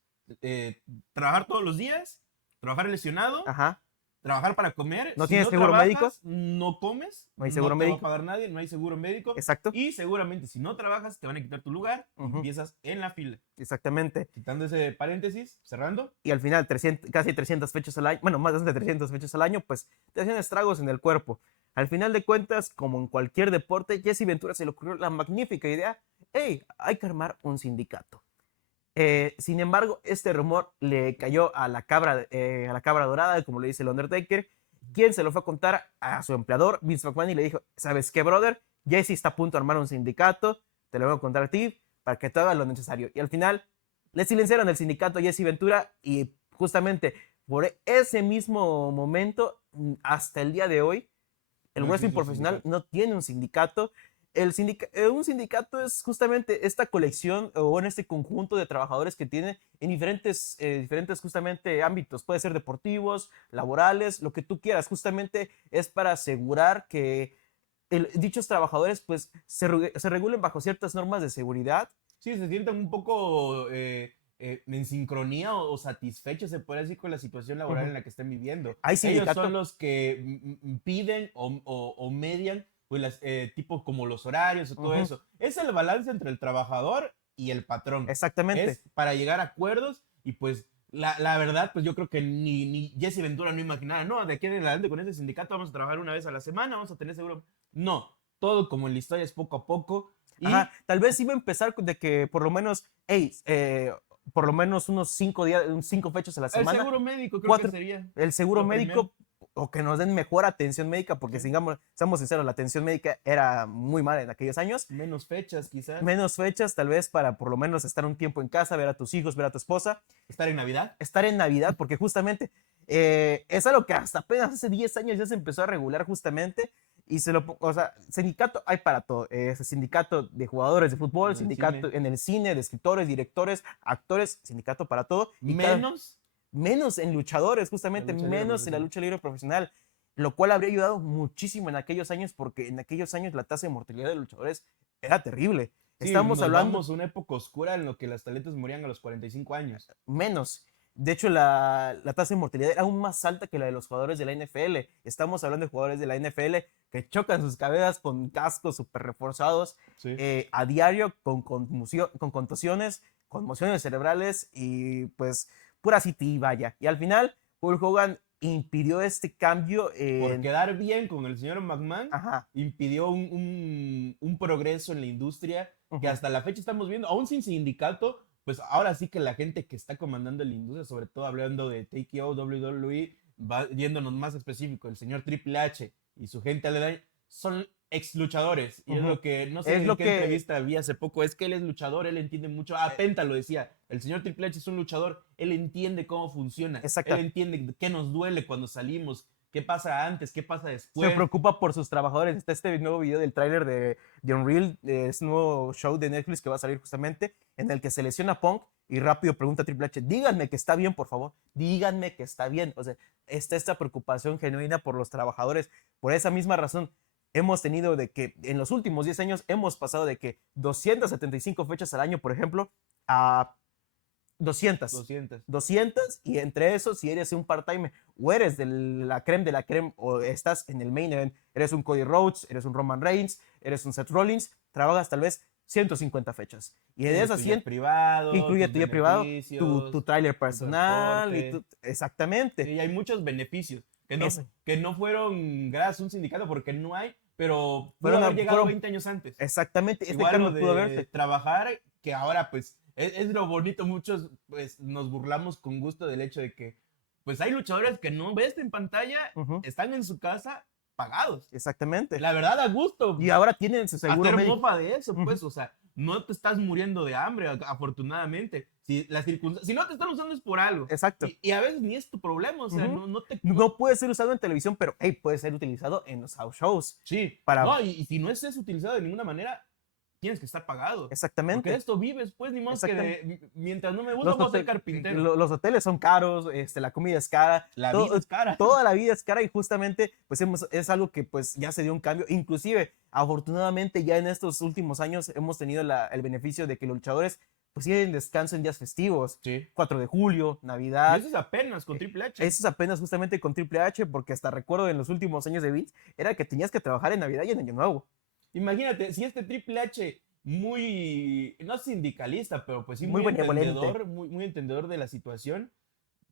trabajar todos los días, trabajar lesionado, ajá, trabajar para comer. ¿No tienes seguro médico? No comes. No hay seguro médico. No te va a pagar nadie, no hay seguro médico. Exacto. Y seguramente si no trabajas te van a quitar tu lugar y empiezas en la fila. Exactamente. Quitando ese paréntesis, cerrando. Y al final, casi 300 fechas al año, bueno, más de 300 fechas al año, pues te hacían estragos en el cuerpo. Al final de cuentas, como en cualquier deporte, Jesse Ventura se le ocurrió la magnífica idea, hey, hay que armar un sindicato. Sin embargo, este rumor le cayó a la cabra dorada, como le dice el Undertaker, quien se lo fue a contar a su empleador, Vince McMahon, y le dijo, ¿sabes qué, brother? Jesse está a punto de armar un sindicato, te lo voy a contar a ti para que tú hagas lo necesario. Y al final, le silenciaron el sindicato a Jesse Ventura y justamente por ese mismo momento, hasta el día de hoy, el wrestling profesional no tiene un sindicato. Un sindicato es justamente esta colección o en este conjunto de trabajadores que tienen en diferentes justamente ámbitos. Puede ser deportivos, laborales, lo que tú quieras. Justamente es para asegurar que dichos trabajadores pues se regulen bajo ciertas normas de seguridad. Sí, se sientan un poco en sincronía o satisfechos, se puede decir, con la situación laboral en la que estén viviendo. Ellos son los que piden o median pues tipo como los horarios o todo eso. Es el balance entre el trabajador y el patrón. Exactamente. Es para llegar a acuerdos y pues la verdad, pues yo creo que ni Jesse Ventura no imaginaba, no, de aquí en adelante con ese sindicato vamos a trabajar una vez a la semana, vamos a tener seguro. No, todo como en la historia es poco a poco. Y tal vez iba a empezar de que por lo menos, por lo menos unos 5 fechas a la semana. El seguro médico creo que sería. El seguro médico, o que nos den mejor atención médica, porque seamos sinceros, la atención médica era muy mala en aquellos años. Menos fechas, quizás. Menos fechas, tal vez para por lo menos estar un tiempo en casa, ver a tus hijos, ver a tu esposa. ¿Estar en Navidad? Estar en Navidad, porque justamente es algo que hasta apenas hace 10 años ya se empezó a regular justamente. Y sindicato hay para todo. Sindicato de jugadores de fútbol, sindicato en el cine, de escritores, directores, actores, sindicato para todo. Y menos en luchadores, justamente, menos en la lucha libre profesional, lo cual habría ayudado muchísimo en aquellos años, porque en aquellos años la tasa de mortalidad de luchadores era terrible. Sí, Estamos hablando de una época oscura en la que las talentos morían a los 45 años. Menos. De hecho, la tasa de mortalidad era aún más alta que la de los jugadores de la NFL. Estamos hablando de jugadores de la NFL que chocan sus cabezas con cascos súper reforzados a diario, con contusiones, conmociones cerebrales y pues pura city, vaya. Y al final, Hulk Hogan impidió este cambio. Por quedar bien con el señor McMahon, impidió un progreso en la industria que hasta la fecha estamos viendo, aún sin sindicato. Pues ahora sí que la gente que está comandando la industria, sobre todo hablando de TKO, WWE, yéndonos más específico, el señor Triple H y su gente aledaña, son ex luchadores. Y es lo que, no sé en qué entrevista vi hace poco, es que él es luchador, él entiende mucho. Penta lo decía, el señor Triple H es un luchador, él entiende cómo funciona. Él entiende qué nos duele cuando salimos, ¿Qué pasa antes? ¿Qué pasa Se después? preocupa por sus trabajadores. Está este nuevo video del tráiler de Unreal, de este nuevo show de Netflix que va a salir justamente, en el que se lesiona Punk y rápido pregunta a Triple H, díganme que está bien, por favor, díganme que está bien. O sea, está esta preocupación genuina por los trabajadores. Por esa misma razón, hemos tenido de que en los últimos 10 años hemos pasado de que 275 fechas al año, por ejemplo, a 200. 200. 200 y entre eso, si eres un part-time o eres de la creme o estás en el main event, eres un Cody Rhodes, eres un Roman Reigns, eres un Seth Rollins, trabajas tal vez 150 fechas. Y de esas 100, privado, incluye tu día privado, beneficios, tu trailer personal, transporte. exactamente. Sí, hay muchos beneficios Eso. que no fueron gracias a un sindicato porque no hay, pero pudo Fueron haber llegado fueron- 20 años antes. Exactamente, este Igual lo cambio pudo de haberse. trabajar, que ahora pues es lo bonito, muchos pues nos burlamos con gusto del hecho de que pues hay luchadores que no ves en pantalla, Ujú, están en su casa pagados. exactamente. La verdad, a gusto. Y ahora tienen su seguro Hacer médico. mofa de eso, Ujú. pues, o sea, no te estás muriendo de hambre, afortunadamente. Si, si no te están usando es por algo. Exacto. Y a veces ni es tu problema, o sea, Ujú. no te... No puede ser usado en televisión, pero hey, puede ser utilizado en los house shows. Sí, Para... no, y si no es utilizado de ninguna manera, tienes que estar pagado. Porque Exactamente. de esto vives, pues, ni más que mientras no me gusta, Los, voy a ser hotel- carpintero. los hoteles son caros, la comida es cara, La todo- vida es cara. toda la vida es cara y justamente pues es algo que pues ya se dio un cambio. Inclusive, afortunadamente ya en estos últimos años hemos tenido el beneficio de que los luchadores pues tienen descanso en días festivos, Sí. 4 de julio, Y Navidad. eso es apenas con Triple H. Eso es apenas justamente con Triple H, porque hasta recuerdo en los últimos años de Vince, era que tenías que trabajar en Navidad y en Año Nuevo. Imagínate, si este Triple H muy, no sindicalista, pero pues sí Muy benevolente. muy entendedor de la situación,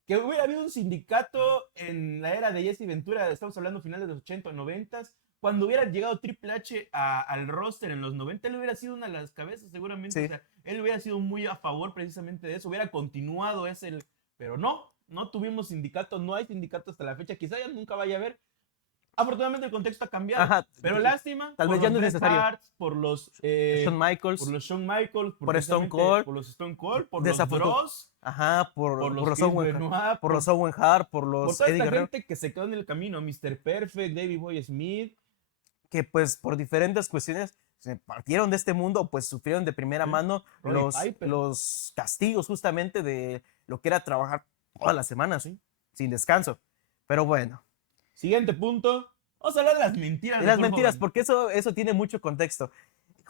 que hubiera habido un sindicato en la era de Jesse Ventura, estamos hablando finales de los 80 o 90, cuando hubiera llegado Triple H al roster en los 90, él hubiera sido una de las cabezas seguramente, Sí. o sea, él hubiera sido muy a favor precisamente de eso, hubiera continuado pero no tuvimos sindicato, no hay sindicato hasta la fecha, quizá ya nunca vaya a haber. Afortunadamente el contexto ha cambiado, Ajá, pero lástima tal por vez ya los no es Bret necesario. Hart, por los Shawn Michaels, por los Shawn Michaels, por Stone precisamente Cold, por los Stone Cold, por los desafortun- Bros, ajá, por por los los Chris Owen, Benoit, por los Owen Hart, por por los toda Eddie esta Guerrero, gente que se quedó en el camino, Mr. Perfect, Davey Boy Smith. que pues por diferentes cuestiones se partieron de este mundo, pues sufrieron de primera Sí. mano Roddy Piper. los castigos justamente de lo que era trabajar todas las semanas, ¿sí? Sin descanso. Pero bueno, Siguiente punto. Vamos a hablar de las mentiras. de de las Hulk mentiras, Hogan. porque eso tiene mucho contexto.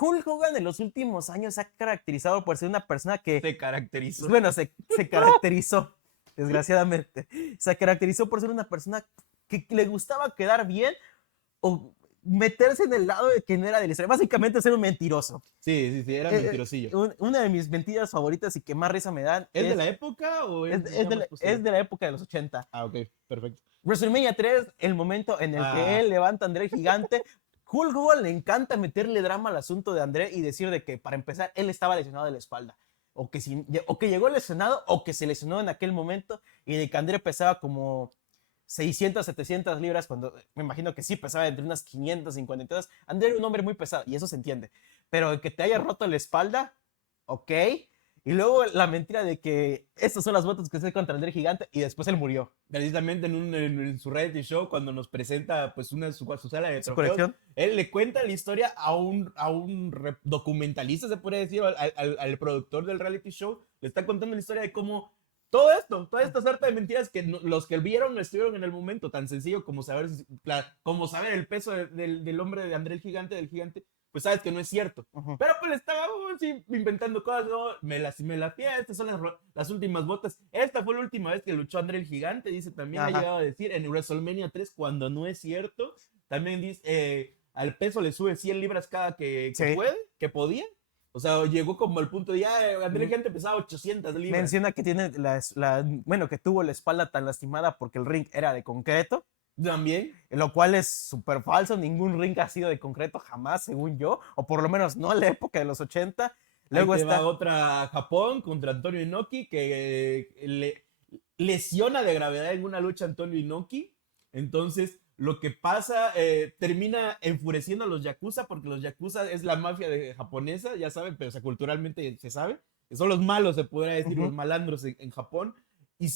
Hulk Hogan en los últimos años se ha caracterizado por ser una persona que, Se caracterizó. bueno, se caracterizó, desgraciadamente, se caracterizó por ser una persona que le gustaba quedar bien o meterse en el lado de que no era de la historia. Básicamente ser un mentiroso. Sí, era mentirosillo. Una de mis mentiras favoritas y que más risa me dan ¿Es de la época o es de la época de los 80. Ah, ok, perfecto. WrestleMania 3, el momento en el Ah. que él levanta a André el Gigante. Hulk Hogan le encanta meterle drama al asunto de André y decir de que, para empezar, él estaba lesionado de la espalda. O que llegó lesionado o que se lesionó en aquel momento y de que André pesaba como 600, 700 libras, cuando me imagino que sí pesaba entre unas 550 y todas. André era un hombre muy pesado y eso se entiende. Pero que te haya roto la espalda, ok. Y luego la mentira de que estas son las botas que hace contra André Gigante y después él murió. Precisamente en su reality show, cuando nos presenta pues su sala de Su trofeos, colección. él le cuenta la historia a un documentalista, se puede decir, al productor del reality show. Le está contando la historia de cómo toda esta sarta de mentiras que los que vieron no estuvieron en el momento, tan sencillo como saber, como saber el peso del hombre de André el Gigante, del gigante, pues sabes que no es cierto. Ujú. Pero pues estaba sí, inventando cosas, ¿no? Me la fía, estas son las últimas botas. Esta fue la última vez que luchó André el Gigante, dice también, Ajá. ha llegado a decir en WrestleMania 3, cuando no es cierto. También dice, al peso le sube 100 libras cada que Sí. que podía. O sea, llegó como al punto de ya, André el Gigante pesaba 800 libras. Menciona que tiene bueno, que tuvo la espalda tan lastimada porque el ring era de concreto, También. lo cual es súper falso. Ningún ring ha sido de concreto jamás, según yo, o por lo menos no en la época de los 80. Luego Ahí te está va otra Japón contra Antonio Inoki, que le lesiona de gravedad en una lucha a Antonio Inoki. Entonces, lo que pasa, termina enfureciendo a los Yakuza, porque los Yakuza es la mafia japonesa, ya saben, pero o sea, culturalmente se sabe. Son los malos, se podría decir, Ujú. los malandros en Japón. Y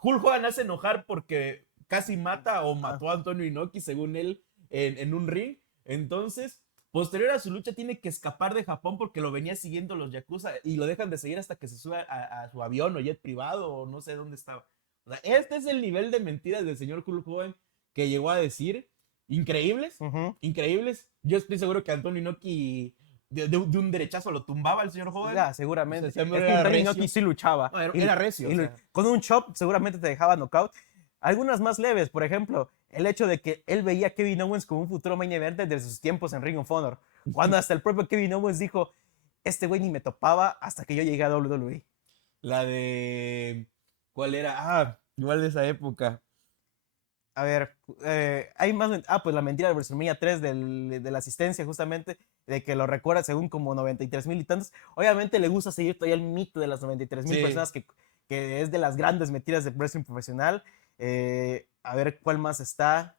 Hulk Hogan hace enojar porque casi mata o mató a Antonio Inoki, según él, en un ring. Entonces, posterior a su lucha, tiene que escapar de Japón porque lo venía siguiendo los Yakuza y lo dejan de seguir hasta que se sube a su avión o jet privado o no sé dónde estaba. O sea, este es el nivel de mentiras del señor Hulk Hogan que llegó a decir. Increíbles, increíbles. Yo estoy seguro que Antonio Inoki de un derechazo lo tumbaba el señor Hogan. Ya, seguramente. O sea, Es que era Antonio recio. Inoki sí luchaba. No, era recio. Y O sea. con un chop seguramente te dejaba knockout. Algunas más leves, por ejemplo, el hecho de que él veía a Kevin Owens como un futuro main eventer desde sus tiempos en Ring of Honor. Cuando hasta el propio Kevin Owens dijo, este güey ni me topaba hasta que yo llegué a WWE. La de... ¿Cuál era? Ah, igual de esa época. A ver, hay más. Pues la mentira de WrestleMania 3 de la asistencia, justamente, de que lo recuerda según como 93,000 y tantos. Obviamente le gusta seguir todavía el mito de las 93,000 Sí. personas, que es de las grandes mentiras de wrestling profesional. A ver cuál más está.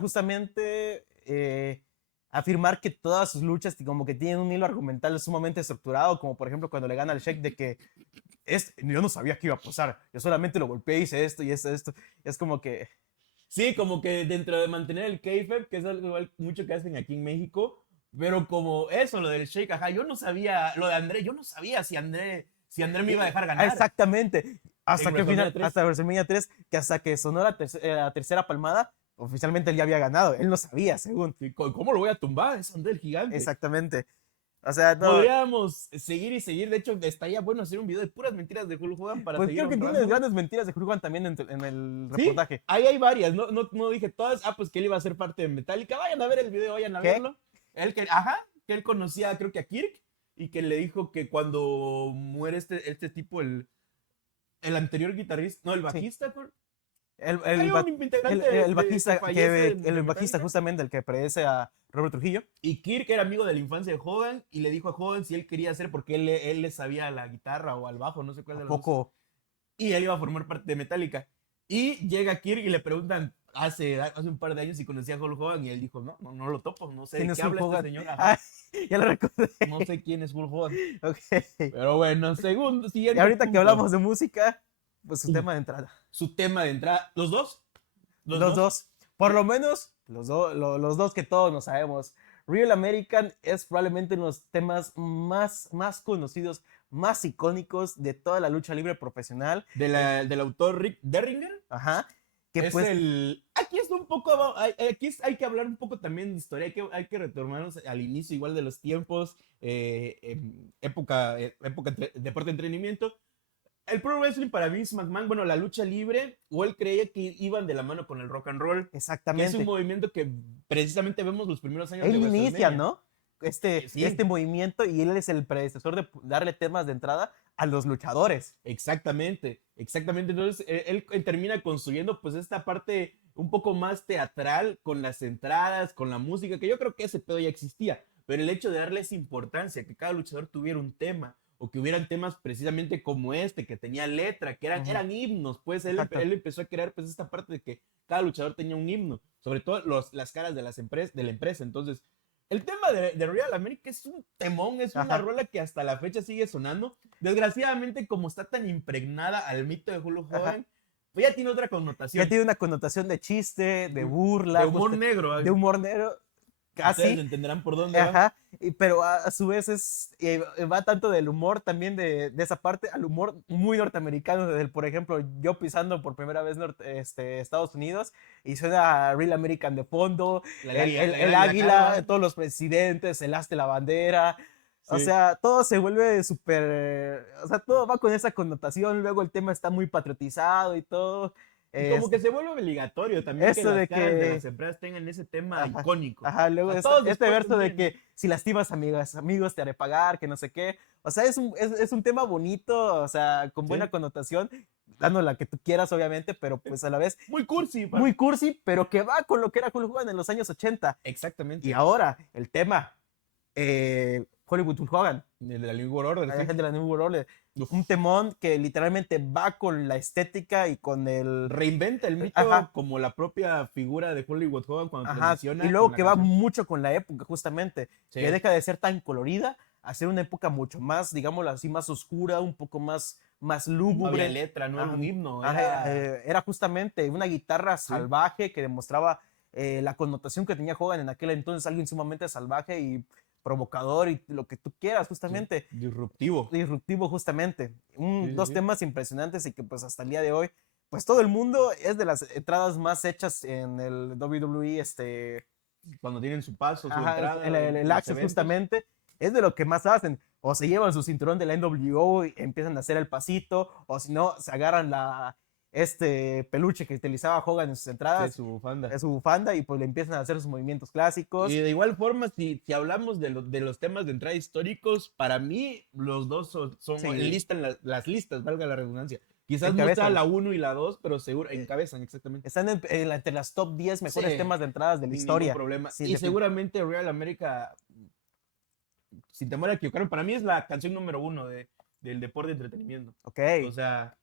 Justamente afirmar que todas sus luchas como que tienen un hilo argumental sumamente estructurado, como por ejemplo cuando le gana al Sheik de que yo no sabía qué iba a pasar, yo solamente lo golpeé, hice esto y esto. Es como que... Sí, como que dentro de mantener el kayfabe, que es algo igual mucho que hacen aquí en México, pero como eso, lo del Sheik, ajá, yo no sabía, lo de André, yo no sabía si André me iba a dejar ganar. Exactamente. Hasta En que WrestleMania final, 3. hasta WrestleMania 3, que hasta que sonó la tercera palmada, oficialmente él ya había ganado. Él no sabía, según. Sí, ¿cómo lo voy a tumbar? Es André el gigante. Exactamente. O sea, no. Podríamos seguir y seguir. De hecho, estaría bueno hacer un video de puras mentiras de Hulk Hogan para Pues seguir creo que honrando. tiene grandes mentiras de Hulk Hogan también en el reportaje. Sí, ahí hay varias. No dije todas. Pues que él iba a ser parte de Metallica. Vayan a ver el video, vayan a verlo. Que él conocía, creo que a Kirk, y que le dijo que cuando muere este tipo, el anterior guitarrista, no, el bajista, sí. El bajista, el bajista justamente el que predece a Robert Trujillo. Y Kirk era amigo de la infancia de Hogan y le dijo a Hogan si él quería hacer, porque él le sabía a la guitarra o al bajo, no sé cuál de los dos. Y él iba a formar parte de Metallica. Y llega Kirk y le preguntan hace un par de años si conocía a Hulk Hogan y él dijo, no lo topo, no sé de qué habla este señor. Ya lo recordé. No sé quién es Hulk Hogan. Okay. Pero bueno, siguiente. Y ahorita punto. Que hablamos de música, pues su tema de entrada. Su tema de entrada. ¿Los dos? Los dos. Por lo menos, los dos que todos nos sabemos. Real American es probablemente uno de los temas más conocidos, más icónicos de toda la lucha libre profesional. Del autor Rick Derringer. Ajá. Que es pues, aquí está un poco, aquí hay que hablar un poco también de historia, hay que retornarnos al inicio igual de los tiempos, época deporte de entretenimiento. El pro wrestling para Vince McMahon, bueno, la lucha libre, o él creía que iban de la mano con el rock and roll. Exactamente. Que es un movimiento que precisamente vemos los primeros años él de WrestleMania. Inicia, ¿no? Este movimiento, y él es el predecesor de darle temas de entrada a los luchadores. Exactamente. Entonces, él termina construyendo pues esta parte un poco más teatral con las entradas, con la música, que yo creo que ese pedo ya existía, pero el hecho de darles importancia, que cada luchador tuviera un tema, o que hubieran temas precisamente como que tenía letra, que eran himnos, pues él empezó a crear pues esta parte de que cada luchador tenía un himno, sobre todo las caras de la empresa. Entonces, el tema de Real America es un temón, es una rola que hasta la fecha sigue sonando. Desgraciadamente, como está tan impregnada al mito de Hulk Hogan, pues ya tiene otra connotación. Ya tiene una connotación de chiste, de burla. De humor negro. De humor negro. Casi. Ustedes entenderán por dónde va. Pero a su vez va tanto del humor también de esa parte al humor muy norteamericano. Por ejemplo, yo pisando por primera vez Estados Unidos y suena Real American de fondo, el águila, todos los presidentes, el haste la bandera. Sí. O sea, todo se vuelve súper... O sea, todo va con esa connotación. Luego el tema está muy patriotizado y todo. Y como que se vuelve obligatorio también eso que las de caras de las empresas tengan ese tema icónico. Luego este verso de que si lastimas amigos te haré pagar, que no sé qué. O sea, es un tema bonito, o sea, con buena connotación, dando la que tú quieras, obviamente, pero pues a la vez... Muy cursi. Muy cursi, pero que va con lo que era Hulk Hogan en los años 80. Exactamente. Y ahora, el tema... Hollywood Hulk Hogan. El de la New World Order. El de la New World Order. Un temón que literalmente va con la estética y con el... Reinventa el mito como la propia figura de Hollywood Hogan cuando transiciona. Y luego que va mucho con la época, justamente. Que deja de ser tan colorida a ser una época mucho más, digámoslo así, más oscura, un poco más más No había lúgubre. letra, no era Ajá, un himno, ajá, era... era justamente una guitarra Sí. salvaje que demostraba la connotación que tenía Hogan en aquel entonces, alguien sumamente salvaje y provocador y lo que tú quieras, Sí, justamente. disruptivo. Disruptivo, justamente. Sí, sí, Dos sí. temas impresionantes y que pues hasta el día de hoy, pues todo el mundo es de las entradas más hechas en el WWE, Cuando tienen su paso, su ajá, entrada el en los Access eventos. justamente, es de lo que más hacen. O se llevan su cinturón de la NWO y empiezan a hacer el pasito, o si no, se agarran peluche que utilizaba Hogan en sus Sí, entradas, su bufanda. su bufanda, y pues le empiezan a hacer sus movimientos clásicos. Y de igual forma, si hablamos de los temas de entrada históricos, para mí los dos son Sí, enlistan las listas, valga la redundancia. Quizás no sea encabezan. la 1 y la 2, pero seguro encabezan exactamente. Están entre las top 10 mejores Sí, temas de entradas de la sin ningún historia. problema. Sin Y seguramente Real América, sin temor a equivocarme, para mí es la canción número 1 del deporte de entretenimiento. Ok. O sea,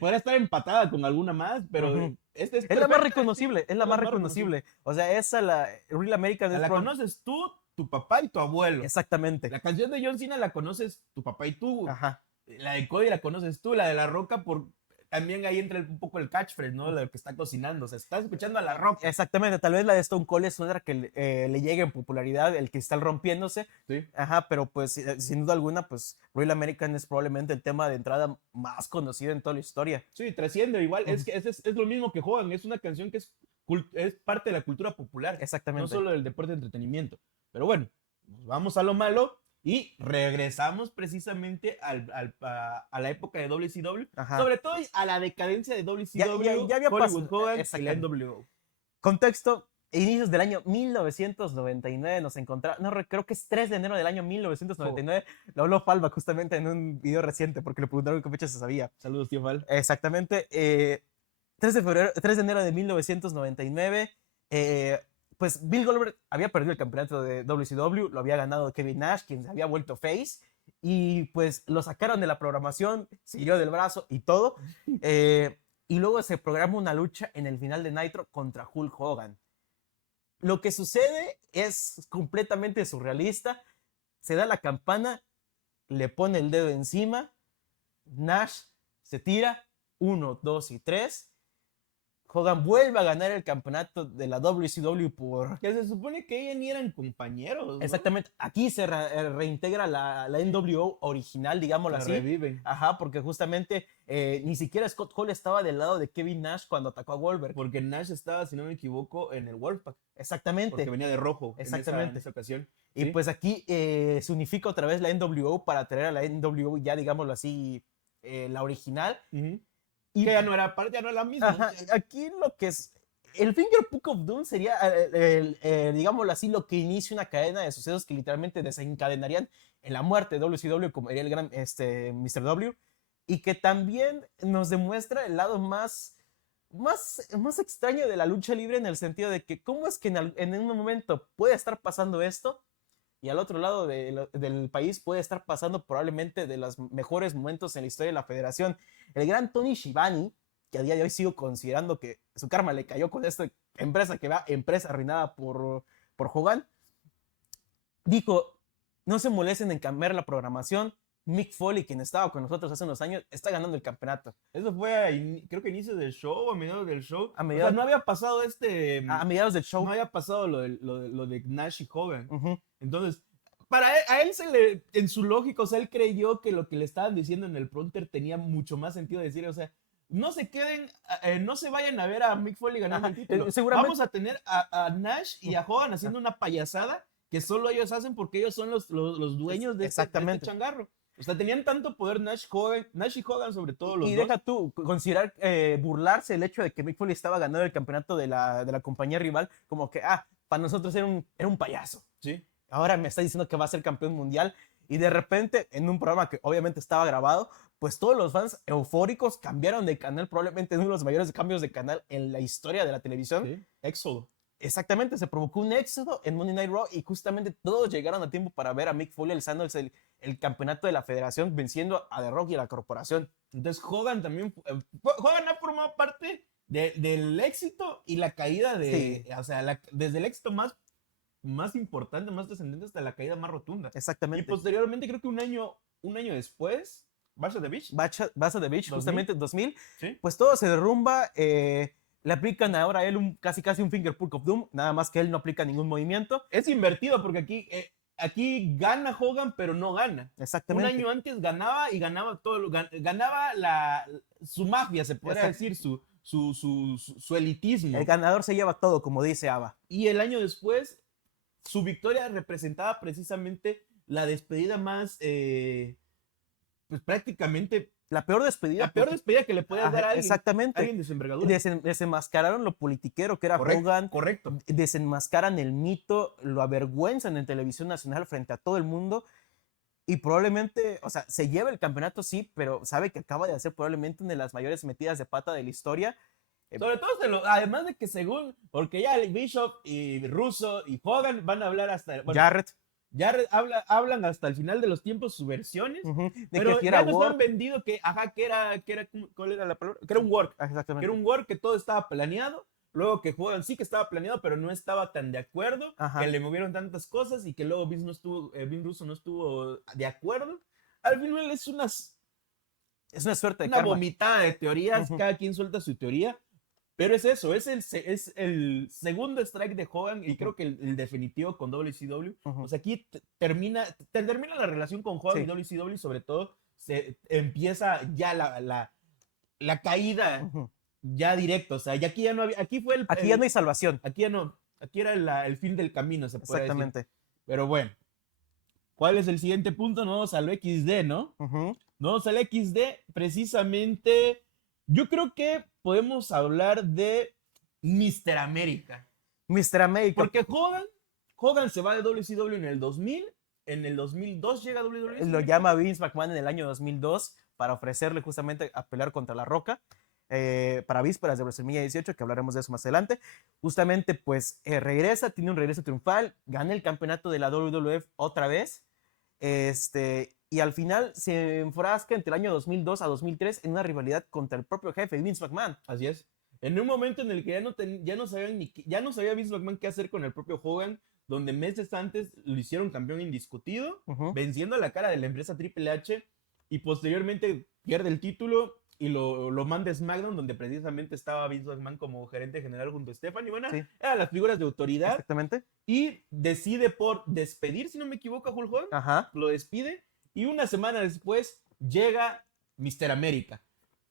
podrá estar empatada con alguna más, pero Ujú. esta es Es la más perfecta, sí, reconocible, es la es la más más reconocible. reconocible. O sea, la Real O American sea, es la conoces tú, tu papá y tu abuelo. exactamente. La canción de John Cena la conoces tu papá y tú. Ajá. La de Cody la conoces tú. La de La Roca, también ahí entra un poco el catchphrase, ¿no? Lo que está cocinando. O sea, estás escuchando a La Roca. Exactamente, tal vez la de Stone Cold es una que le llegue en popularidad, el cristal rompiéndose. Sí. Ajá, pero pues sin duda alguna, pues Real American es probablemente el tema de entrada más conocido en toda la historia. Sí, trasciende igual. Ujú. Es que es lo mismo que juegan. Es una canción que es parte de la cultura popular. No Exactamente. solo del deporte de entretenimiento. Pero bueno, nos vamos a lo malo. Y regresamos precisamente a la época de WCW, Ajá. sobre todo a la decadencia de WCW, Ya había Hollywood pasado. Hogan y la Exactamente. NWO. Contexto, inicios del año 1999 nos encontramos, no, creo que es 3 de enero del año 1999, lo habló Falva justamente en un video reciente porque le preguntaron qué fecha se sabía. Saludos, tío Val. Exactamente, 3 de enero de 1999, pues Bill Goldberg había perdido el campeonato de WCW, lo había ganado Kevin Nash, quien se había vuelto face, y pues lo sacaron de la programación, siguió del brazo y todo. Y luego se programa una lucha en el final de Nitro contra Hulk Hogan. Lo que sucede es completamente surrealista. Se da la campana, le pone el dedo encima, Nash se tira, 1, 2 y 3. Hogan vuelve a ganar el campeonato de la WCW por... Que se supone que ellos ni eran compañeros, ¿no? Exactamente, aquí se reintegra la NWO original, digámoslo La así. reviven. Ajá, porque justamente ni siquiera Scott Hall estaba del lado de Kevin Nash cuando atacó a Goldberg. Porque Nash estaba, si no me equivoco, en el Wolfpack. Exactamente. Porque venía de rojo Exactamente. en esa ocasión. Y ¿sí? pues aquí se unifica otra vez la NWO para traer a la NWO ya, digámoslo así, la original. Y que ya no era parte, ya no era la misma. Ajá, aquí lo que es... El Finger Poke of Doom sería, digámoslo así, lo que inicia una cadena de sucesos que literalmente desencadenarían en la muerte de WCW, como era el gran Mr. W, y que también nos demuestra el lado más extraño de la lucha libre en el sentido de que cómo es que en un momento puede estar pasando esto y al otro lado del país puede estar pasando probablemente de los mejores momentos en la historia de la federación. El gran Tony Schiavone, que a día de hoy sigo considerando que su karma le cayó con esta empresa que va, empresa arruinada por Hogan, dijo, no se molesten en cambiar la programación. Mick Foley, quien estaba con nosotros hace unos años, está ganando el campeonato. Eso fue, creo que a inicios del show, a mediados del show. A mediados, o sea, no había pasado a mediados del show. No había pasado lo de Nash y Hogan. Uh-huh. Entonces, a él en su lógica, o sea, él creyó que lo que le estaban diciendo en el prompter tenía mucho más sentido decir, o sea, no se queden, no se vayan a ver a Mick Foley ganando el título. Seguramente. Vamos a tener a Nash y a Hogan haciendo una payasada que solo ellos hacen porque ellos son los dueños de este changarro. O sea, tenían tanto poder Nash y Hogan sobre todo los dos. Y deja tú, considerar burlarse el hecho de que Mick Foley estaba ganando el campeonato de la compañía rival, como que, para nosotros era un payaso. Sí. Ahora me está diciendo que va a ser campeón mundial. Y de repente, en un programa que obviamente estaba grabado, pues todos los fans eufóricos cambiaron de canal, probablemente uno de los mayores cambios de canal en la historia de la televisión. Sí, éxodo. Exactamente, se provocó un éxodo en Monday Night Raw y justamente todos llegaron a tiempo para ver a Mick Foley alzando el campeonato de la federación, venciendo a The Rock y a la corporación. Entonces Hogan también, Hogan ha formado parte del éxito y la caída de, sí. O sea, desde el éxito más importante, más descendente hasta la caída más rotunda. Exactamente. Y posteriormente creo que un año después Barça de Beach. Barça de Beach, 2000. justamente 2000, Sí. pues todo se derrumba. Le aplican ahora a él casi un finger pull of doom, nada más que él no aplica ningún movimiento. Es invertido porque aquí gana Hogan, pero no gana. Exactamente. Un año antes ganaba y ganaba todo, ganaba su magia, se podría decir, su elitismo. El ganador se lleva todo, como dice Ava. Y el año después, su victoria representaba precisamente la despedida más, pues prácticamente la peor despedida. La peor despedida que le puedes dar a alguien. Exactamente. A alguien de su envergadura. Desenmascararon lo politiquero que era Hogan. Correcto. Desenmascaran el mito, lo avergüenzan en televisión nacional frente a todo el mundo. Y probablemente, o sea, se lleva el campeonato, sí, pero sabe que acaba de hacer probablemente una de las mayores metidas de pata de la historia. Sobre todo, además de que según, porque ya Bishop y Russo y Hogan van a hablar hasta... Bueno, Jarrett hablan hasta el final de los tiempos sus versiones, de pero que ya nos han vendido que era, ¿cuál era la palabra? Que era un work. Exactamente. Que era un work, que todo estaba planeado. Luego que Hogan sí que estaba planeado, pero no estaba tan de acuerdo, que le movieron tantas cosas y que luego Vince Russo no estuvo de acuerdo. Al final es una suerte de una vomitada de teorías, cada quien suelta su teoría. Pero es eso, es el segundo strike de Hogan y creo que el definitivo con WCW. O sea, aquí termina la relación con Hogan y WCW, sobre todo se empieza ya la caída ya directo. O sea, ya aquí ya no había, aquí ya no hay salvación. Aquí ya no, aquí era el fin del camino, se puede decir. Exactamente. Pero bueno, ¿cuál es el siguiente punto? Nos vamos al XD, ¿no? Nos vamos al XD, precisamente... Yo creo que podemos hablar de Mr. América. Mr. América. Porque Hogan se va de WCW en el 2000, en el 2002 llega a WWE. Lo llama Vince McMahon en el año 2002 para ofrecerle justamente a pelear contra La Roca para vísperas de WrestleMania 18, que hablaremos de eso más adelante. Justamente, pues, regresa, tiene un regreso triunfal, gana el campeonato de la WWF otra vez. Y al final se enfrasca entre el año 2002 a 2003 en una rivalidad contra el propio jefe, Vince McMahon. Así es. En un momento en el que ya no sabía Vince McMahon qué hacer con el propio Hogan, donde meses antes lo hicieron campeón indiscutido, venciendo a la cara de la empresa Triple H, y posteriormente pierde el título y lo manda a SmackDown, donde precisamente estaba Vince McMahon como gerente general junto a Stephanie. Bueno, eran las figuras de autoridad. Exactamente. Y decide por despedir, si no me equivoco, a Hulk Hogan. Lo despide. Y una semana después llega Mr. América.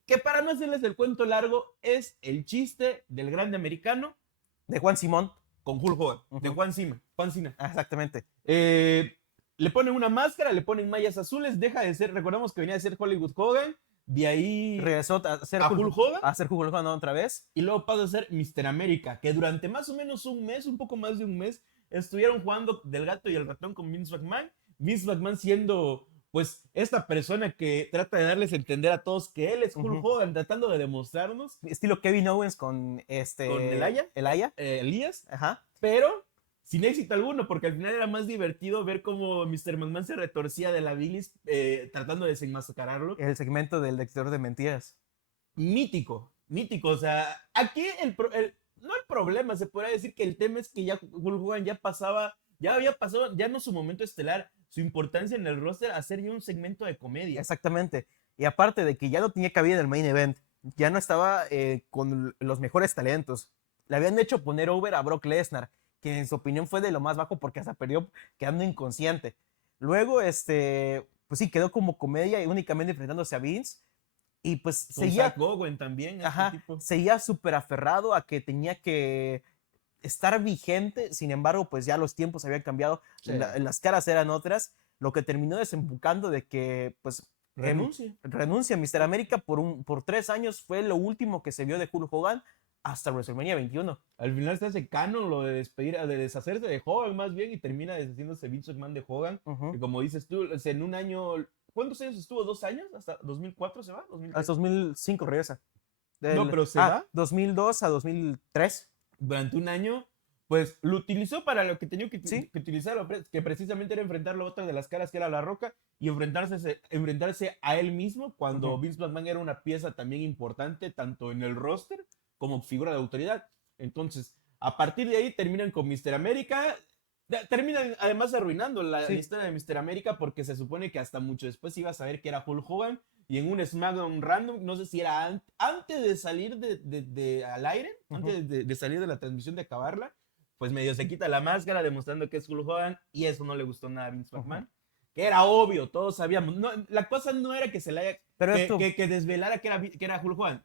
Que para no hacerles el cuento largo, es el chiste del grande americano. De Juan Simón. Con Hulk Hogan. De Juan Cena. Exactamente. Le ponen una máscara, le ponen mallas azules, deja de ser, recordamos que venía de ser Hollywood Hogan. De ahí regresó a ser Hulk Hogan. A ser Hulk Hogan otra vez. Y luego pasó a ser Mr. América, que durante más o menos un mes, un poco más de un mes, estuvieron jugando del gato y el ratón con Vince McMahon. Vince McMahon siendo, pues, esta persona que trata de darles a entender a todos que él es Hulk Hogan, tratando de demostrarnos. Estilo Kevin Owens con con Elías. Pero sin éxito alguno, porque al final era más divertido ver cómo Mr. McMahon se retorcía de la bilis tratando de desenmascararlo. El segmento del detector de mentiras. Mítico. O sea, aquí no el problema, se podría decir que el tema es que ya Hulk Hogan ya había pasado, ya no su momento estelar, su importancia en el roster, hacer ya un segmento de comedia. Exactamente. Y aparte de que ya no tenía cabida en el main event, ya no estaba con los mejores talentos. Le habían hecho poner over a Brock Lesnar, que en su opinión fue de lo más bajo porque hasta perdió quedando inconsciente. Luego, pues sí, quedó como comedia y únicamente enfrentándose a Vince. Y pues seguía... Zack Owen también. Seguía súper aferrado a que tenía que estar vigente. Sin embargo, pues ya los tiempos habían cambiado. Sí. Las caras eran otras. Lo que terminó desembocando de que, pues... Renuncia a Mr. América por 3 años. Fue lo último que se vio de Hulk Hogan hasta WrestleMania 21. Al final se hace canon lo de deshacerse de Hogan más bien, y termina deshaciéndose Vince McMahon de Hogan. Que como dices tú, en un año... ¿Cuántos años estuvo? ¿2 años? ¿Hasta 2004 se va? Hasta 2005 regresa. No, pero se va. 2002 a 2003. Durante un año, pues lo utilizó para lo que tenía que utilizarlo, que precisamente era enfrentar la otra de las caras, que era La Roca, y enfrentarse a él mismo, cuando Vince McMahon era una pieza también importante, tanto en el roster como figura de autoridad. Entonces, a partir de ahí terminan con Mr. América. Terminan además arruinando la Sí. historia de Mr. América porque se supone que hasta mucho después iba a saber que era Hulk Hogan y en un SmackDown random, no sé si era antes de salir al aire, antes de salir de la transmisión, de acabarla, pues medio se quita la máscara demostrando que es Hulk Hogan y eso no le gustó nada a Vince McMahon. Que era obvio, todos sabíamos. No, la cosa no era que se le haya... Pero que, esto, que desvelara que era Hulk Hogan.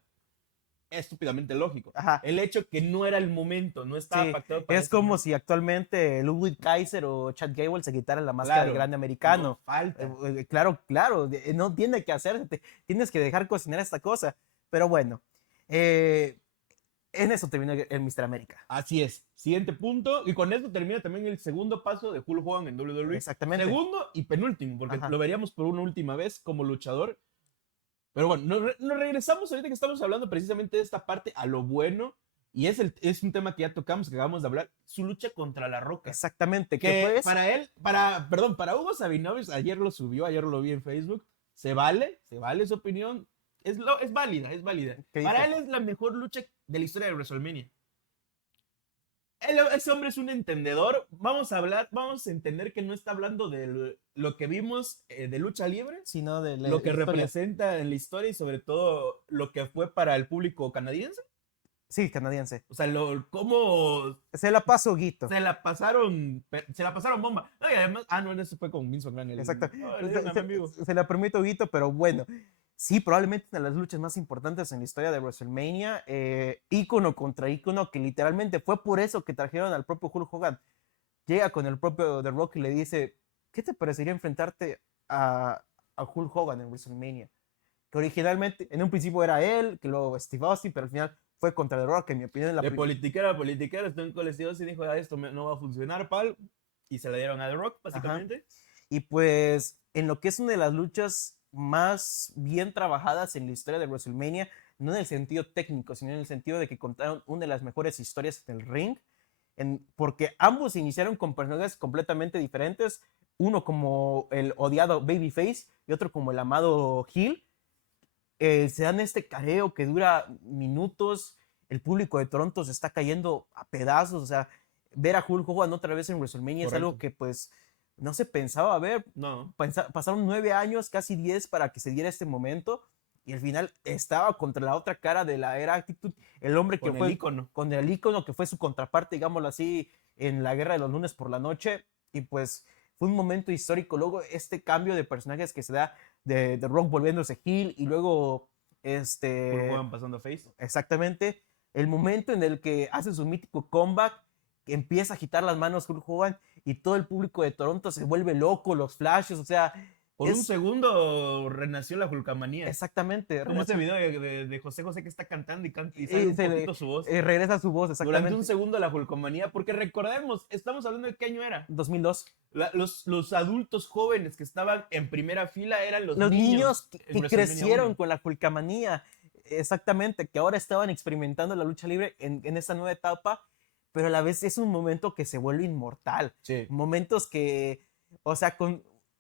Estúpidamente lógico. ajá, El hecho que no era el momento, no estaba sí, pactado para es ese como momento. si actualmente Ludwig Kaiser o Chad Gable se quitaran la máscara del Claro, grande no americano. falta. Claro, claro, no tiene que hacerse, tienes que dejar cocinar esta cosa. Pero bueno, en eso terminó el Mr. América. Así es. Siguiente punto. Y con esto termina también el segundo paso de Hulk Hogan en WWE. Exactamente. Segundo y penúltimo, porque Ajá. lo veríamos por una última vez como luchador. Pero bueno, nos regresamos ahorita que estamos hablando precisamente de esta parte a lo bueno. Y es un tema que ya tocamos, que acabamos de hablar. Su lucha contra La Roca. Exactamente. Que ¿Qué fue? para Hugo Sabinovich, ayer lo subió, ayer lo vi en Facebook. Se vale su opinión. Es válida, es válida. ¿Qué Para dijo? él es la mejor lucha de la historia de WrestleMania. Ese hombre es un entendedor. Vamos a entender que no está hablando de lo que vimos de lucha libre, Sino de lo que la historia. representa en la historia y sobre todo lo que fue para el público canadiense. Sí, canadiense. O sea, cómo Se la pasó Guito. se la pasaron bomba. No, y además, no, eso fue con Vince McMahon. Exacto. Le dieron a mi amigo. Se la permito Guito, pero bueno. Sí, probablemente una de las luchas más importantes en la historia de WrestleMania. Ícono contra ícono, que literalmente fue por eso que trajeron al propio Hulk Hogan. Llega con el propio The Rock y le dice, ¿qué te parecería enfrentarte a Hulk Hogan en WrestleMania? Que originalmente, en un principio era él, que luego Steve Austin, pero al final fue contra The Rock, que en mi opinión es la De politiquera a politiquera, estuvo en colectivos y dijo, esto no va a funcionar, pal. Y se la dieron a The Rock, básicamente. Ajá. Y pues, en lo que es una de las luchas más bien trabajadas en la historia de WrestleMania, no en el sentido técnico, sino en el sentido de que contaron una de las mejores historias en el ring, porque ambos iniciaron con personajes completamente diferentes, uno como el odiado Babyface y otro como el amado Heel. Se dan este careo que dura minutos, el público de Toronto se está cayendo a pedazos, o sea, ver a Hulk Hogan otra vez en WrestleMania Correcto. es algo que pues no se pensaba ver. No. Pasaron 9 años, casi 10 para que se diera este momento y al final estaba contra la otra cara de la era Attitude, el hombre que fue con el ícono que fue su contraparte, digámoslo así, en la guerra de los lunes por la noche, y pues fue un momento histórico. Luego este cambio de personajes que se da de Rock volviéndose heel y luego Hulk Hogan pasando face. Exactamente, el momento en el que hace su mítico comeback, que empieza a agitar las manos Hulk Hogan y todo el público de Toronto se vuelve loco, los flashes, o sea, por un segundo renació la Hulkamanía. Exactamente. Como este video de José José que está cantando y sale un poquito su voz. Regresa su voz, exactamente. Durante un segundo la Hulkamanía, porque recordemos, estamos hablando de qué año era. 2002. Los adultos jóvenes que estaban en primera fila eran los niños que crecieron con la Hulkamanía. Exactamente, que ahora estaban experimentando la lucha libre en esta nueva etapa, pero a la vez es un momento que se vuelve inmortal. Sí. Momentos que, o sea,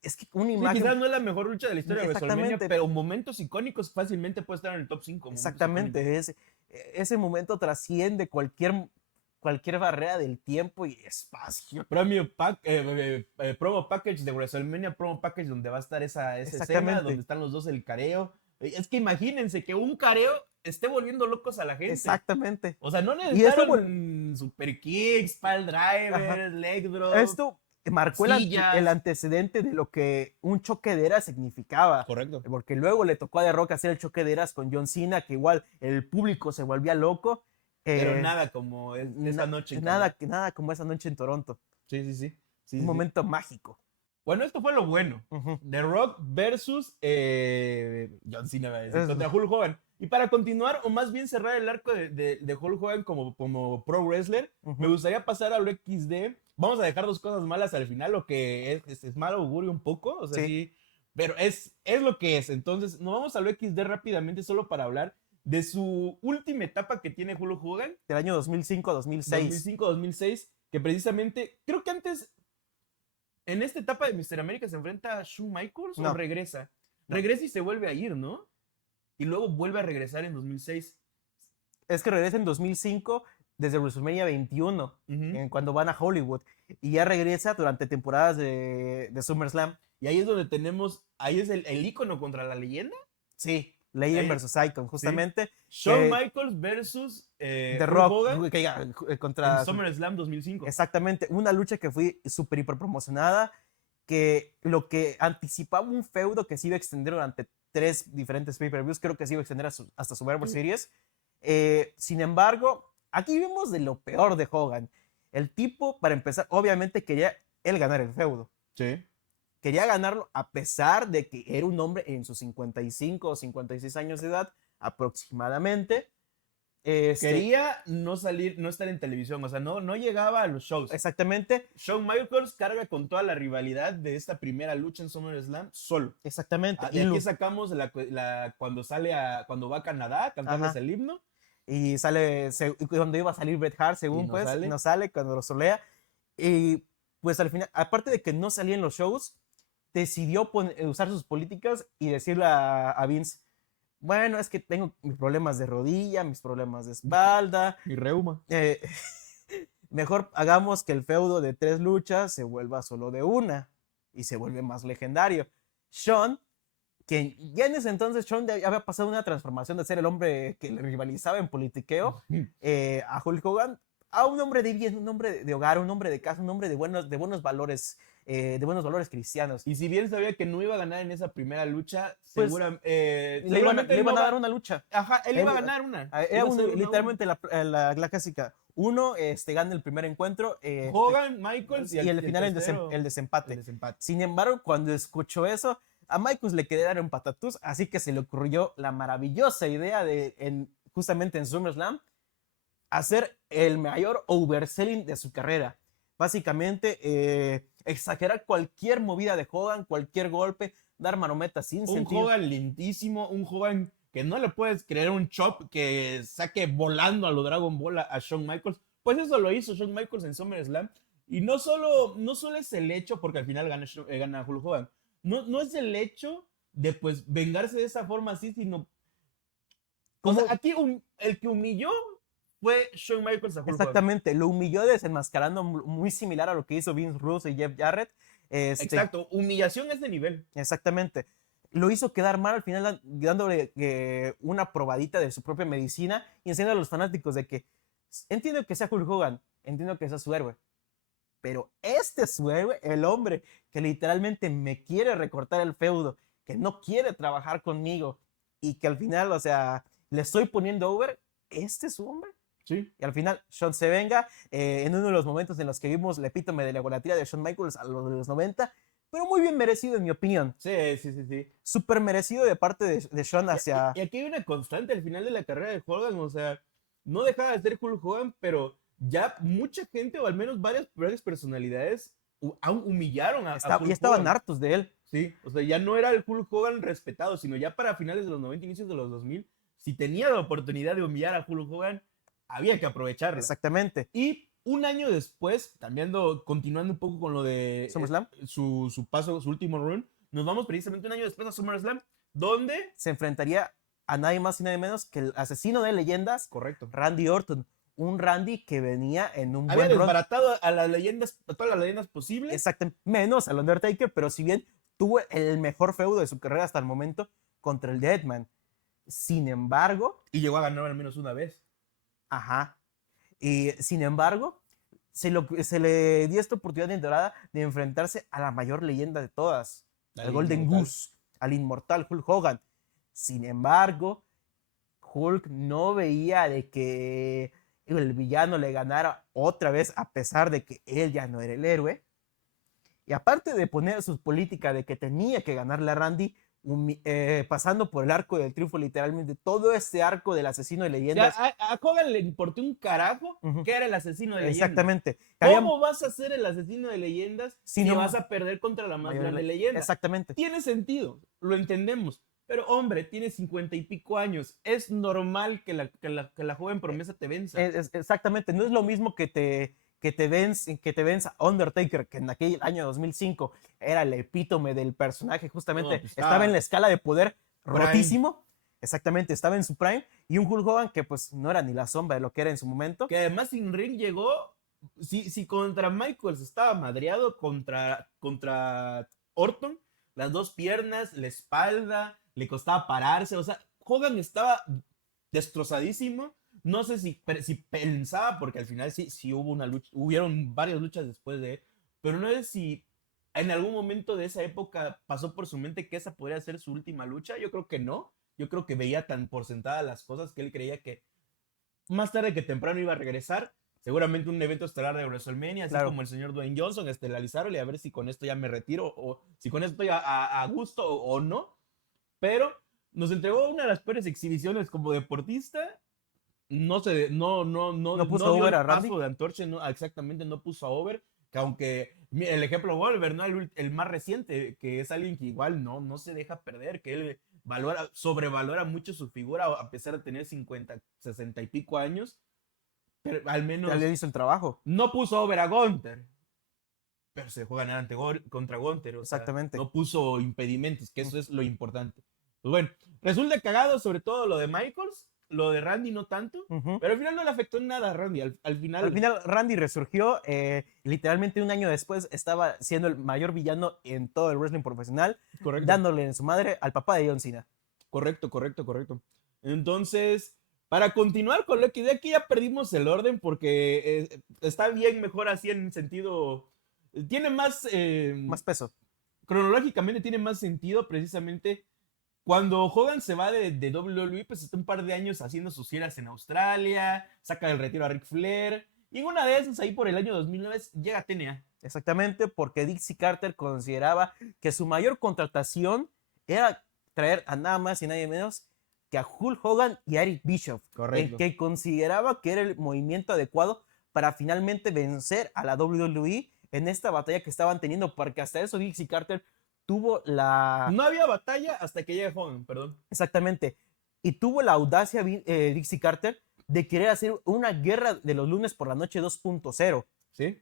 es que una imagen... Sí, quizás no es la mejor lucha de la historia de WrestleMania, pero momentos icónicos fácilmente puede estar en el top 5. Exactamente, ese momento trasciende cualquier barrera del tiempo y espacio. Promo package de WrestleMania, promo package donde va a estar esa escena, donde están los dos, el careo. Es que imagínense que un careo esté volviendo locos a la gente. Exactamente. O sea, no necesitaron super kicks, pile drivers, leg drops. Esto marcó el antecedente de lo que un choque de eras significaba. Correcto. Porque luego le tocó a The Rock hacer el choque de eras con John Cena, que igual el público se volvía loco. Pero nada como esa noche. Nada como esa noche en Toronto. Sí. Un momento mágico. Bueno, esto fue lo bueno. The Rock versus John Cena contra Hulk Hogan. Y para continuar, o más bien cerrar el arco de Hulk Hogan como pro wrestler, me gustaría pasar a lo XD. Vamos a dejar dos cosas malas al final, lo que es mal augurio un poco. O sea, sí. Pero es lo que es. Entonces, nos vamos a lo XD rápidamente solo para hablar de su última etapa que tiene Hulk Hogan. Del año 2005-2006. 2005-2006, que precisamente, creo que antes, en esta etapa de Mr. América se enfrenta a Shawn Michaels o regresa. Regresa y se vuelve a ir, ¿no? Y luego vuelve a regresar en 2006. Es que regresa en 2005 desde WrestleMania 21, Ujú. cuando van a Hollywood, y ya regresa durante temporadas de SummerSlam. Y ahí es donde tenemos, ahí es el ícono contra la leyenda. Sí, Legend Ahí, versus Icon, sí. justamente, Shawn que Michaels versus The Hulk Rock Hogan que en contra SummerSlam 2005. exactamente, una lucha que fue súper hiper promocionada, que lo que anticipaba un feudo que se iba a extender durante 3 diferentes pay-per-views, creo que se iba a extender hasta Survivor Sí. Series. Sin embargo, aquí vimos de lo peor de Hogan. El tipo, para empezar, obviamente quería él ganar el feudo. Sí. Quería ganarlo a pesar de que era un hombre en sus 55 o 56 años de edad aproximadamente. Quería no salir, no estar en televisión, o sea, no llegaba a los shows. Exactamente, Shawn Michaels carga con toda la rivalidad de esta primera lucha en SummerSlam solo. exactamente. De aquí sacamos cuando cuando va a Canadá a cantarles Ajá. el himno Y sale, cuando iba a salir Bret Hart, y según no pues, sale. no sale cuando lo solea. Y pues al final, aparte de que no salía en los shows, decidió usar sus políticas y decirle a Vince, bueno, es que tengo mis problemas de rodilla, mis problemas de espalda. Mi reuma. eh, Mejor hagamos que el feudo de 3 luchas se vuelva solo de una y se vuelve más legendario. Shawn, que ya en ese entonces Shawn había pasado una transformación de ser el hombre que le rivalizaba en politiqueo a Hulk Hogan, a un hombre de bien, un hombre de hogar, un hombre de casa, un hombre de buenos valores cristianos. Y si bien sabía que no iba a ganar en esa primera lucha, Pues seguramente le él iban no a dar va. una lucha. Ajá, él iba a ganar una. Era Iba a ser 1-1. literalmente la clásica. Uno gana el primer encuentro Hogan, Michaels y y el el final tercero, el el desempate. desempate. Sin embargo, cuando escuchó eso, a Michaels le quería dar un patatús, así que se le ocurrió la maravillosa idea justamente en SummerSlam hacer el mayor overselling de su carrera. Básicamente, exagerar cualquier movida de Hogan, cualquier golpe, dar marometas sin Un sentido. Hogan lentísimo, un Hogan que no le puedes creer un chop que saque volando a lo Dragon Ball a Shawn Michaels. Pues eso lo hizo Shawn Michaels en SummerSlam. Y no solo es el hecho, porque al final gana Hulk Hogan, no es el hecho de pues vengarse de esa forma así, sino... O sea, ¿Cómo? aquí el que humilló fue Shawn Michaels a Hulk Hogan. Exactamente, lo humilló desenmascarando muy similar a lo que hizo Vince Russo y Jeff Jarrett. Exacto, humillación a ese nivel. Exactamente. Lo hizo quedar mal al final dándole una probadita de su propia medicina y enseñando a los fanáticos de que entiendo que sea Hulk Hogan, entiendo que sea su héroe, pero este es su héroe, el hombre que literalmente me quiere recortar el feudo, que no quiere trabajar conmigo y que al final, o sea, le estoy poniendo over, este es su hombre. Sí. Y al final, Shawn se venga en uno de los momentos en los que vimos el epítome de la golatría de Shawn Michaels a los 90, pero muy bien merecido en mi opinión. Sí, sí, sí, sí. Súper merecido de parte de Shawn hacia... Y aquí hay una constante al final de la carrera de Hogan, o sea, no dejaba de ser Hulk Hogan, pero ya mucha gente, o al menos varias personalidades, humillaron a Hulk ya estaban Hogan. hartos de él. Sí, o sea, ya no era el Hulk Hogan respetado, sino ya para finales de los 90, inicios de los 2000, si tenía la oportunidad de humillar a Hulk Hogan, había que aprovecharla. Exactamente. Y un año después, continuando un poco con lo de SummerSlam. Su paso, su último run, nos vamos precisamente un año después a SummerSlam, donde... Se enfrentaría a nadie más y nadie menos que el asesino de leyendas, Correcto. Randy Orton. Un Randy que venía en un Había buen run. desbaratado a todas las leyendas posibles. Exactamente, menos al Undertaker, pero si bien tuvo el mejor feudo de su carrera hasta el momento contra el Deadman. Sin embargo... Y llegó a ganar al menos una vez. Ajá. Y sin embargo, se le dio esta oportunidad en dorada de enfrentarse a la mayor leyenda de todas, al Golden Goose, al inmortal Hulk Hogan. Sin embargo, Hulk no veía de que el villano le ganara otra vez a pesar de que él ya no era el héroe. Y aparte de poner su política de que tenía que ganarle a Randy, pasando por el arco del triunfo, literalmente todo este arco del asesino de leyendas. A Hogan le importó un carajo que era el asesino de leyendas. Exactamente. ¿Cómo vas a ser el asesino de leyendas si no vas a perder contra la más grande leyenda? Exactamente. Tiene sentido, lo entendemos. Pero hombre, tiene 50 y pico años. Es normal que la joven promesa te venza. Exactamente. No es lo mismo que te venza Undertaker, que en aquel año 2005 era el epítome del personaje, justamente. No, pues estaba en la escala de poder rotísimo. Exactamente, estaba en su prime y un Hulk Hogan que pues no era ni la sombra de lo que era en su momento. Que además sin ring llegó, si contra Michaels estaba madreado, contra Orton, las dos piernas, la espalda, le costaba pararse, o sea, Hogan estaba destrozadísimo. No sé si pensaba, porque al final sí hubo una lucha, hubieron varias luchas después de él, pero no sé si en algún momento de esa época pasó por su mente que esa podría ser su última lucha. Yo creo que no. Yo creo que veía tan por sentada las cosas que él creía que más tarde que temprano iba a regresar. Seguramente un evento estelar de WrestleMania, así Claro. como el señor Dwayne Johnson, estelarizaron y a ver si con esto ya me retiro o si con esto estoy a gusto o no. Pero nos entregó una de las peores exhibiciones como deportista. No puso No dio over el a Randy. paso de antorcha, no, exactamente no puso a over. Que aunque el ejemplo Wolver, ¿no? El más reciente, que es alguien que igual no se deja perder, que él sobrevalora mucho su figura a pesar de tener 50, 60 y pico años, pero al Ya menos le hizo el trabajo. no puso over a Gunther, pero se dejó ganar contra Gunther, o sea, Exactamente. no puso impedimentos, que eso es lo importante. Pues bueno, resulta cagado sobre todo lo de Michaels, lo de Randy no tanto, Ujú. pero al final no le afectó en nada a Randy, al final... Al final Randy resurgió, literalmente un año después estaba siendo el mayor villano en todo el wrestling profesional, Correcto. dándole en su madre al papá de John Cena. Correcto. Entonces, para continuar con lo que de aquí ya perdimos el orden porque está bien mejor así en sentido... Tiene más... Más peso. Cronológicamente tiene más sentido precisamente cuando Hogan se va de WWE, pues está un par de años haciendo sus giras en Australia, saca del retiro a Ric Flair, y en una de esas, ahí por el año 2009, llega a TNA. Exactamente, porque Dixie Carter consideraba que su mayor contratación era traer a nada más y nadie menos que a Hulk Hogan y a Eric Bischoff, Correcto. el que consideraba que era el movimiento adecuado para finalmente vencer a la WWE en esta batalla que estaban teniendo, porque hasta eso Dixie Carter tuvo la... No había batalla hasta que llega Hogan, perdón. Exactamente. Y tuvo la audacia Dixie Carter de querer hacer una guerra de los lunes por la noche 2.0. ¿Sí?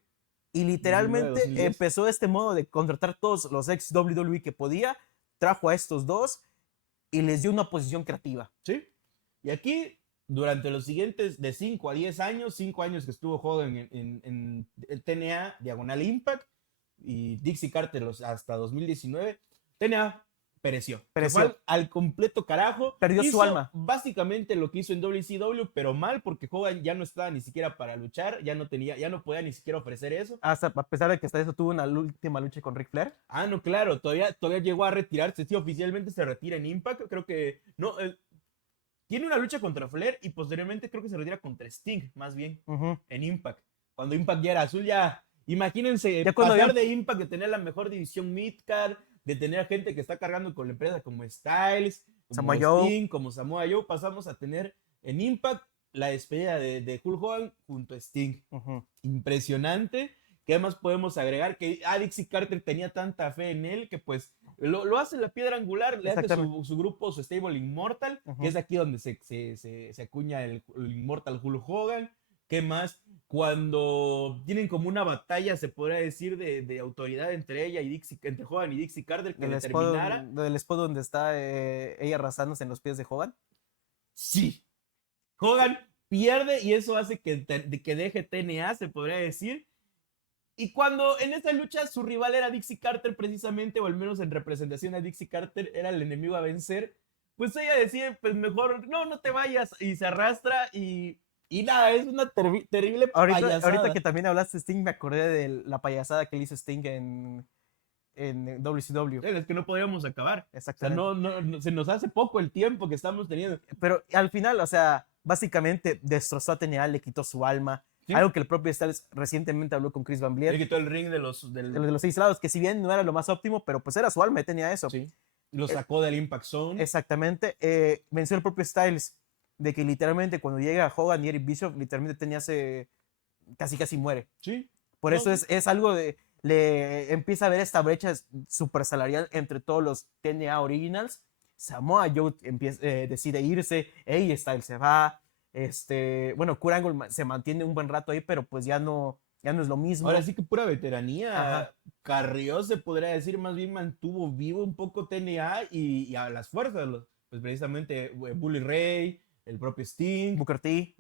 Y literalmente 2009, empezó este modo de contratar todos los ex WWE que podía, trajo a estos dos y les dio una posición creativa. Sí. Y aquí, durante los siguientes de 5 a 10 años, 5 años que estuvo Hogan en el TNA, Diagonal Impact, y Dixie Carter hasta 2019, TNA pereció. Se fue al completo carajo. Perdió su alma. Básicamente lo que hizo en WCW, pero mal porque Hogan ya no estaba ni siquiera para luchar, ya no podía ni siquiera ofrecer eso. Hasta a pesar de que hasta eso tuvo una última lucha con Ric Flair. Ah, no, claro, todavía llegó a retirarse. Sí, oficialmente se retira en Impact. Creo que no, tiene una lucha contra Flair y posteriormente creo que se retira contra Sting, más bien, en Impact. Cuando Impact ya era azul, ya imagínense ya pasar de Impact, de tener la mejor división Midcard, de tener gente que está cargando con la empresa como Styles, como Sting, como Samoa Joe, pasamos a tener en Impact la despedida de Hulk Hogan junto a Sting. Impresionante. Que además podemos agregar que Dixie Carter tenía tanta fe en él que pues lo hace la piedra angular, le hace su grupo, su stable Immortal, que es aquí donde se acuña el Immortal Hulk Hogan. ¿Qué más? Cuando tienen como una batalla, se podría decir, de autoridad entre ella y entre Hogan y Dixie Carter, que determinara. ¿Del spot donde está ella arrastrándose en los pies de Hogan? Sí. Hogan pierde y eso hace que deje TNA, se podría decir. Y cuando en esta lucha su rival era Dixie Carter precisamente, o al menos en representación a Dixie Carter, era el enemigo a vencer, pues ella decide, pues mejor, no te vayas, y se arrastra y nada, es una terrible payasada. Ahorita que también hablaste de Sting, me acordé de la payasada que le hizo Sting en WCW. Es que no podíamos acabar. Exactamente. O sea, se nos hace poco el tiempo que estamos teniendo. Pero al final, o sea, básicamente destrozó a TNA, le quitó su alma. ¿Sí? Algo que el propio Styles recientemente habló con Chris Van Vliet. Le quitó el ring de los 6 lados, que si bien no era lo más óptimo, pero pues era su alma, tenía eso. Sí. Lo sacó del Impact Zone. Exactamente. Venció el propio Styles de que literalmente cuando llega Hogan y Eric Bischoff, literalmente tenía casi muere. Sí. Por eso es algo de... Le empieza a ver esta brecha super salarial entre todos los TNA Originals. Samoa Joe decide irse, AJ Styles se va. Bueno, Kurt Angle se mantiene un buen rato ahí, pero pues ya no es lo mismo. Ahora sí que pura veteranía. Ajá. Carrió, se podría decir, más bien mantuvo vivo un poco TNA y a las fuerzas. pues precisamente Bully Ray, el propio Sting, Booker T,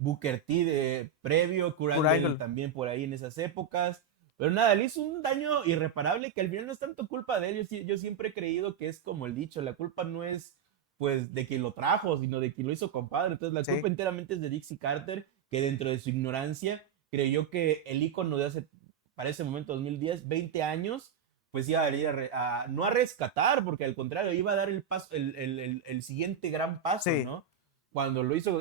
de previo, Kurt Kurt Angle Angle. también por ahí en esas épocas. Pero nada, le hizo un daño irreparable que al final no es tanto culpa de él. Yo siempre he creído que es como el dicho, la culpa no es pues de quien lo trajo, sino de quien lo hizo compadre. Entonces la Sí. culpa enteramente es de Dixie Carter, que dentro de su ignorancia creyó que el ícono de hace, para ese momento 2010, 20 años, pues iba a venir no a rescatar, porque al contrario, iba a dar el paso, el siguiente gran paso, Sí. ¿no? Cuando lo hizo,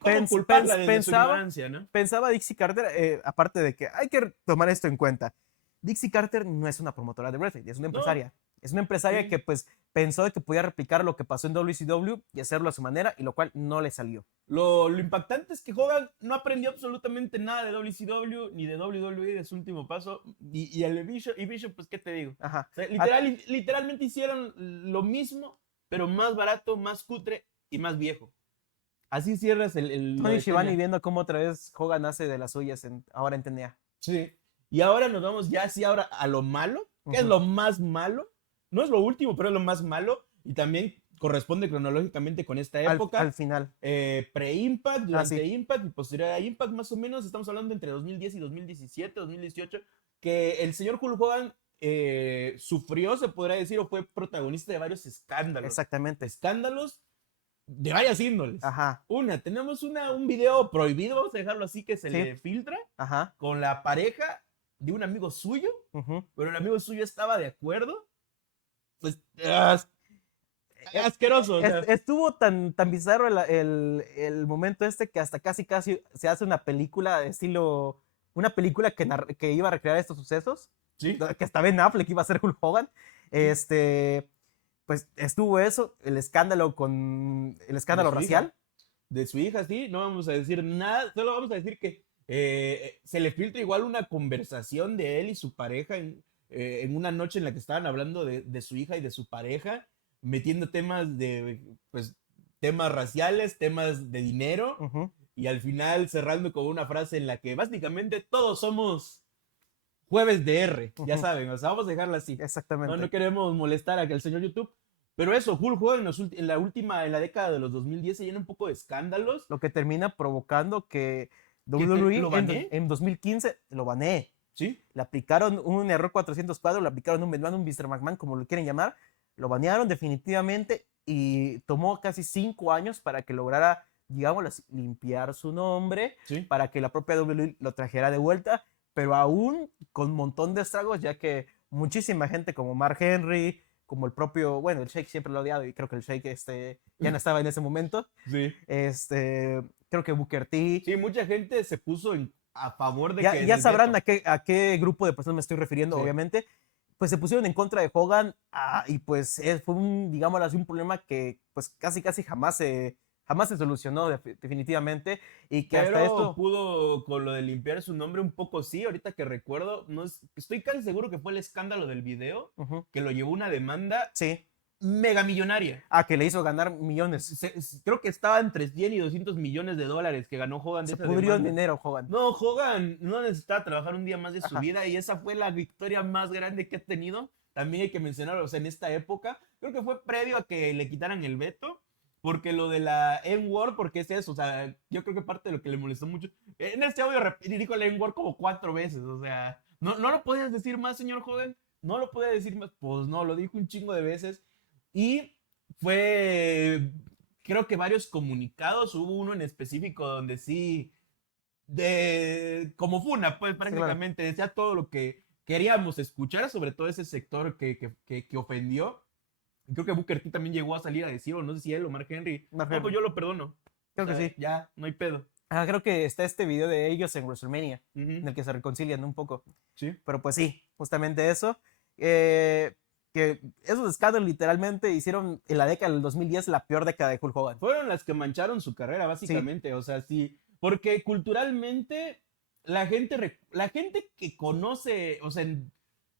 ¿cómo culparla desde su ignorancia, no? Pensaba Dixie Carter, aparte de que hay que tomar esto en cuenta, Dixie Carter no es una promotora de wrestling, es una empresaria. No. Es una empresaria Sí. que pues pensó que podía replicar lo que pasó en WCW y hacerlo a su manera, y lo cual no le salió. Lo impactante es que Hogan no aprendió absolutamente nada de WCW ni de WWE de su último paso. Y el Bishop, pues, ¿qué te digo? Ajá. O sea, literalmente hicieron lo mismo, pero más barato, más cutre y más viejo. Así cierras el Tony Schiavone viendo cómo otra vez Hogan hace de las suyas ahora en TNA. Sí. Y ahora nos vamos ya así ahora a lo malo, que es lo más malo. No es lo último, pero es lo más malo. Y también corresponde cronológicamente con esta época. Al final. Pre-Impact, durante sí. Impact y posterior a Impact, más o menos. Estamos hablando entre 2010 y 2017, 2018. Que el señor Hulk Hogan sufrió, se podría decir, o fue protagonista de varios escándalos. Exactamente. Escándalos de varias índoles. Ajá. Tenemos un video prohibido, vamos a dejarlo así, que se le filtra. Ajá. Con la pareja de un amigo suyo, pero el amigo suyo estaba de acuerdo. Pues asqueroso. O sea. Estuvo tan bizarro el momento que hasta casi se hace una película de estilo, una película que iba a recrear estos sucesos. Sí. Que hasta Ben Affleck iba a ser Hulk Hogan. Pues estuvo eso, el escándalo racial. De su hija, sí, no vamos a decir nada, solo vamos a decir que se le filtra igual una conversación de él y su pareja en una noche en la que estaban hablando de su hija y de su pareja, metiendo temas temas raciales, temas de dinero, y al final cerrando con una frase en la que básicamente todos somos jueves de R, ya saben, o sea, vamos a dejarla así. Exactamente. No queremos molestar al señor YouTube. Pero eso, Hulk Hogan en la década de los 2010 se llena un poco de escándalos. Lo que termina provocando que WWE en 2015 lo banee. Sí. Le aplicaron un error 404, le aplicaron un Benoit, un Mr. McMahon, como lo quieren llamar. Lo banearon definitivamente y tomó casi 5 años para que lograra, digamos, limpiar su nombre, para que la propia WWE lo trajera de vuelta, pero aún con un montón de estragos, ya que muchísima gente como Mark Henry, como el propio, bueno, el Sheik siempre lo ha odiado y creo que el Sheik ya no estaba en ese momento. Sí. Creo que Booker T. Sí, mucha gente se puso a favor de que... Ya sabrán a qué grupo de personas me estoy refiriendo, obviamente. Pues se pusieron en contra de Hogan y pues fue digámoslo así, un problema que pues casi jamás se solucionó definitivamente, y que pero hasta esto pudo con lo de limpiar su nombre un poco, sí, ahorita que recuerdo, estoy casi seguro que fue el escándalo del video que lo llevó una demanda mega millonaria. Que le hizo ganar millones. Creo que estaba entre 100 y 200 millones de dólares que ganó Hogan de esa demanda. Se pudrió en dinero Hogan. No, Hogan no necesitaba trabajar un día más de su vida, y esa fue la victoria más grande que ha tenido. También hay que mencionarlo, o sea, en esta época, creo que fue previo a que le quitaran el veto. Porque lo de la N-word, porque es eso, o sea, yo creo que parte de lo que le molestó mucho, en este audio dijo la N-word como 4 veces, o sea, no lo podías decir más, señor Hogan, no lo podía decir más, pues no, lo dijo un chingo de veces, y creo que varios comunicados, hubo uno en específico donde sí, como Funa, pues prácticamente, decía todo lo que queríamos escuchar, sobre todo ese sector que ofendió. Creo que Booker T también llegó a salir a decir, o no sé si él o Mark Henry. No, pues yo lo perdono. Creo que sí. Ya, no hay pedo. Creo que está este video de ellos en WrestleMania, en el que se reconcilian un poco. Sí. Pero pues sí, justamente eso. Que esos escándalos literalmente hicieron en la década del 2010 la peor década de Hulk Hogan. Fueron las que mancharon su carrera, básicamente. Sí. O sea, sí. Porque culturalmente, la gente que conoce, o sea,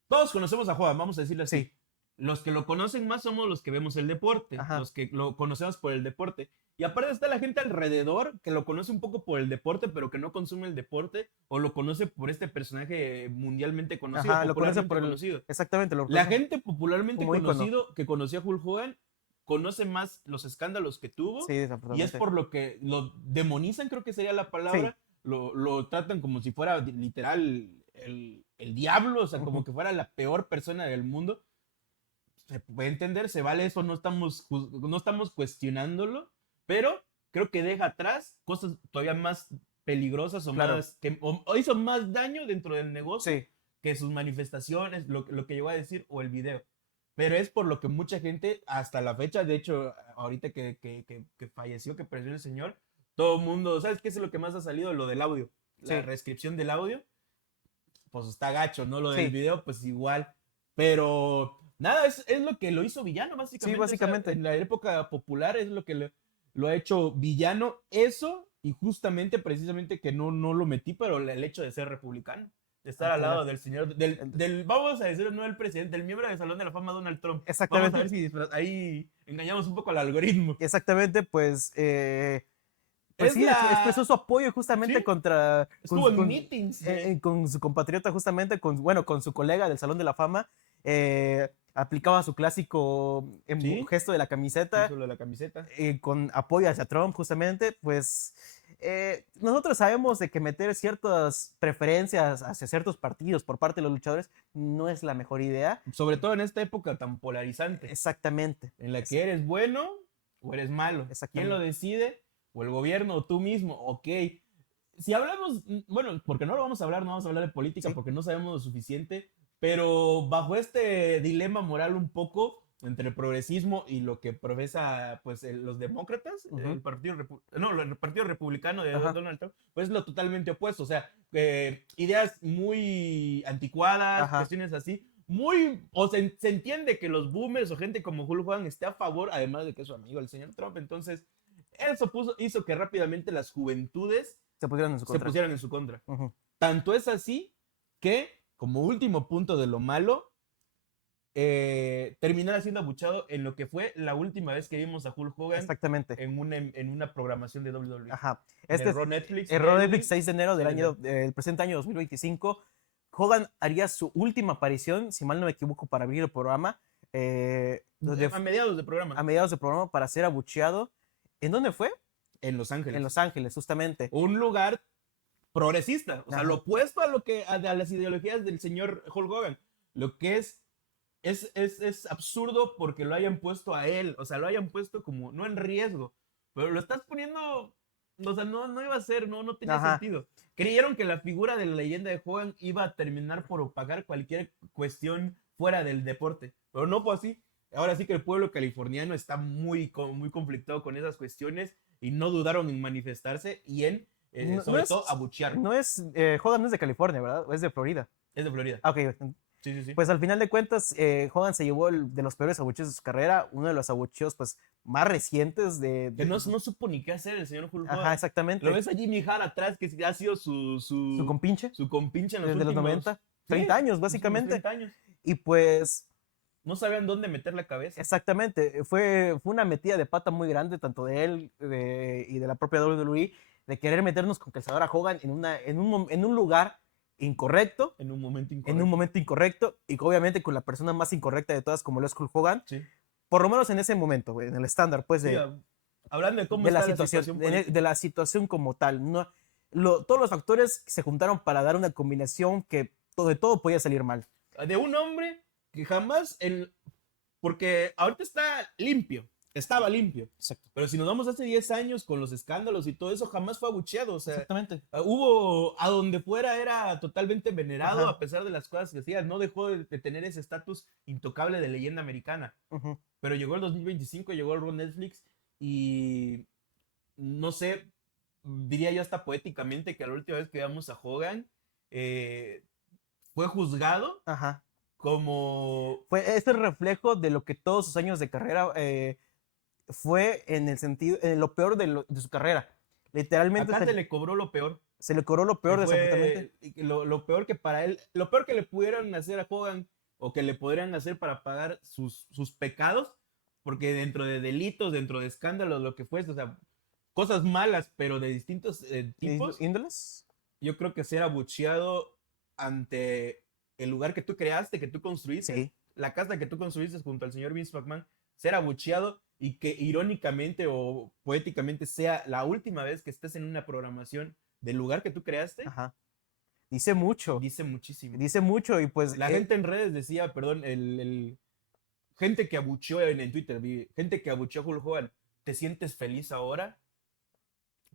todos conocemos a Hogan, vamos a decirlo así. Sí. Los que lo conocen más somos los que vemos el deporte, los que lo conocemos por el deporte. Y aparte está la gente alrededor que lo conoce un poco por el deporte, pero que no consume el deporte, o lo conoce por este personaje mundialmente conocido, lo conoce por conocido. Exactamente. La gente popularmente conocido que conocía a Hulk Hogan conoce más los escándalos que tuvo. Sí, Y es desafortunadamente. por lo que lo demonizan, creo que sería la palabra. Lo tratan como si fuera literal el diablo, o sea, como Ujú. que fuera la peor persona del mundo. Se puede entender, se vale eso, no estamos cuestionándolo, pero creo que deja atrás cosas todavía más peligrosas o Claro, más, o hizo más daño dentro del negocio sí, que sus manifestaciones, lo que llegó a decir o el video. Pero es por lo que mucha gente, hasta la fecha, de hecho, ahorita que falleció, que perdió el señor, todo el mundo, ¿sabes qué es lo que más ha salido? Lo del audio, la sí, reescripción del audio, pues está gacho, ¿no? Lo del sí, video, pues igual. Pero nada, es lo que lo hizo villano, sí, básicamente. O sea, básicamente. en la época popular es lo que lo ha hecho villano. Eso, y justamente, precisamente, que no lo metí, pero el hecho de ser republicano. De estar Ah, al lado claro. del señor, El- vamos a decir, no del presidente, del miembro del Salón de la Fama, Donald Trump. Vamos a ver Exactamente, si ahí engañamos un poco al algoritmo. exactamente, pues Es sí, expresó su apoyo justamente sí, contra, estuvo en meetings de, con su compatriota, justamente, bueno, con su colega del Salón de la Fama. Aplicaba su clásico sí, gesto de la camiseta hizo lo de la camiseta. con apoyo hacia Trump, justamente. Pues nosotros sabemos de que meter ciertas preferencias hacia ciertos partidos por parte de los luchadores no es la mejor idea. Sobre todo en esta época tan polarizante, Exactamente, en la que eres bueno o eres malo. ¿Quién lo exactamente. decide? O el gobierno o tú mismo. Ok. Si hablamos, bueno, porque no lo vamos a hablar, no vamos a hablar de política Sí, porque no sabemos lo suficiente, pero bajo este dilema moral un poco entre el progresismo y lo que profesa pues los demócratas, ujú, el partido republicano de ajá, Donald Trump, pues es lo totalmente opuesto, o sea, ideas muy anticuadas, ajá, cuestiones así, se entiende que los boomers o gente como Hulk Hogan esté a favor, además de que es su amigo el señor Trump, entonces eso hizo que rápidamente las juventudes se pusieron en su se contra. pusieran en su contra. Ujú, Tanto es así que, como último punto de lo malo, terminara siendo abuchado en lo que fue la última vez que vimos a Hulk Hogan exactamente. en una programación de WWE. Ajá. En el Este es Raw Netflix el Raw Netflix del 6 de enero 6 de enero. del presente año 2025. Hogan haría su última aparición, si mal no me equivoco, para abrir el programa, A mediados de programa. a mediados del programa para ser abucheado. ¿En dónde fue? En Los En Ángeles. Los Ángeles, justamente. Un lugar progresista. O sea, lo Ajá. opuesto a las ideologías del señor Hulk Hogan. Lo que es absurdo porque lo hayan puesto a él, o sea, lo hayan puesto como, no en riesgo, pero lo estás poniendo, o sea, no iba a ser, no tenía Ajá. sentido. Creyeron que la figura de la leyenda de Hogan iba a terminar por opacar cualquier cuestión fuera del deporte, pero no fue así. Ahora sí que el pueblo californiano está muy conflictado con esas cuestiones y no dudaron en manifestarse y en, No, sobre todo, abuchearlo. Hogan no es de California, ¿verdad? ¿O es de Florida? Es de Florida. Ah, ok. Sí, sí, sí. Pues al final de cuentas, Hogan se llevó de los peores abucheos de su carrera, uno de los abucheos pues, más recientes Que no supo ni qué hacer el señor Hulk Ajá, Hogan. Lo exactamente. ves a Jimmy Hart atrás, que ha sido Su compinche, su compinche en los desde los últimos, 90, sí, 30 años, los últimos básicamente. 30 años. Y pues, No sabían dónde meter la cabeza. exactamente, fue una metida de pata muy grande, tanto de él y de la propia WWE, de querer meternos con calzador a Hogan en un lugar incorrecto, En un momento en un incorrecto. momento incorrecto, y obviamente con la persona más incorrecta de todas, como lo es Hulk Hogan, Sí. por lo menos en ese momento, güey, en el estándar, pues, Sí, hablando de cómo está la situación política. de la situación como tal. No, todos los factores se juntaron para dar una combinación que de todo podía salir mal. De un hombre que jamás, porque ahorita está limpio, estaba limpio. Exacto. Pero si nos vamos hace 10 años con los escándalos y todo eso, jamás fue abucheado. O sea, Exactamente. hubo, a donde fuera era totalmente venerado Ajá. a pesar de las cosas que hacía. No dejó de tener ese estatus intocable de leyenda americana. Ujú. Pero llegó el 2025, llegó el Raw Netflix y no sé, diría yo hasta poéticamente que la última vez que veamos a Hogan fue juzgado Ajá. como Fue este reflejo de lo que todos sus años de carrera fue en el sentido, en lo peor de su carrera. Literalmente acá se le cobró lo peor. se le cobró lo Que peor, desafortunadamente. fue lo peor que para él, lo peor que le pudieran hacer a Hogan o que le podrían hacer para pagar sus pecados, porque dentro de delitos, dentro de escándalos, lo que fuese, o sea, cosas malas, pero de distintos tipos, ¿Índoles? yo creo que ser abucheado ante el lugar que tú creaste, que tú construiste, Sí. la casa que tú construiste junto al señor Vince McMahon, ser abucheado y que irónicamente o poéticamente sea la última vez que estés en una programación del lugar que tú creaste, Ajá. Dice mucho. dice muchísimo. Dice mucho y pues... La gente en redes decía, perdón, gente que abucheó en Twitter, gente que abucheó a Hulk Hogan, ¿te sientes feliz ahora?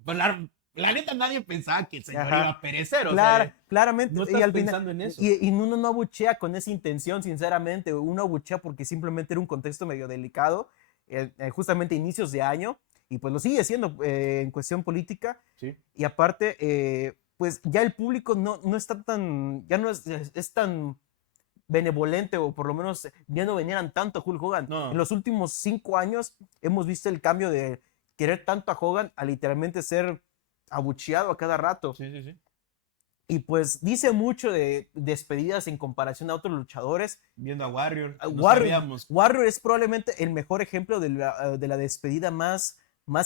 Pues la neta nadie pensaba que el señor Ajá. iba a perecer, o Claro, sea, claramente. no Y estás al final, pensando en eso. y uno no abuchea con esa intención, sinceramente. Uno abuchea porque simplemente era un contexto medio delicado, justamente a inicios de año, y pues lo sigue siendo en cuestión política. Sí. Y aparte, pues ya el público no está tan, ya no es tan benevolente, o por lo menos ya no venieran tanto a Hulk Hogan. No. En los últimos 5 años hemos visto el cambio de querer tanto a Hogan a literalmente ser abucheado a cada rato. Sí, sí, sí. Y pues dice mucho de despedidas en comparación a otros luchadores. Viendo a Warrior, no Warrior, sabíamos. Warrior es probablemente el mejor ejemplo de la despedida más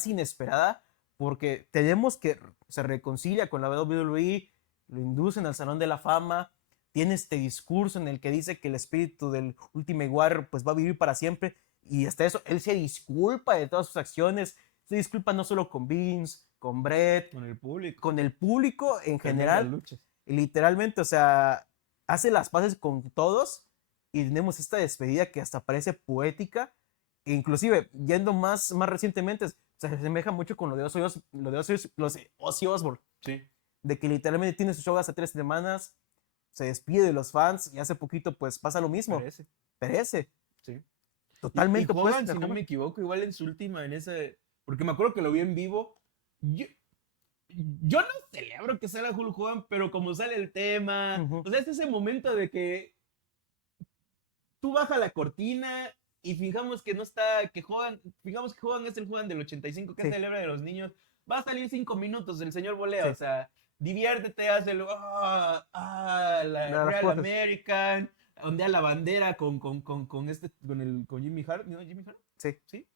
inesperada, porque tenemos que se reconcilia con la WWE, lo inducen al Salón de la Fama, tiene este discurso en el que dice que el espíritu del Ultimate Warrior pues va a vivir para siempre, y hasta eso, él se disculpa de todas sus acciones, se disculpa no solo con Vince, con Brett, con el público en general, y literalmente, o sea, hace las paces con todos, y tenemos esta despedida que hasta parece poética, e inclusive, yendo más recientemente, se asemeja mucho con lo de Ozzy Osbourne. Sí. De que literalmente tiene su show hace 3 semanas, se despide de los fans, y hace poquito pues pasa lo mismo. Perece. Sí. Totalmente. Y Hogan, si no me equivoco, igual en su última, en ese, porque me acuerdo que lo vi en vivo, yo no celebro que salga Hulk Hogan, pero como sale el tema, o sea, es ese momento de que tú bajas la cortina y fijamos que no está, fijamos que Hogan es el Hogan del 85 que celebra de los niños, va a salir 5 minutos el señor volea, o sea, diviértete, hazlo, la Real American, ondea la bandera con Jimmy Hart, ¿no? Jimmy Hart. Sí.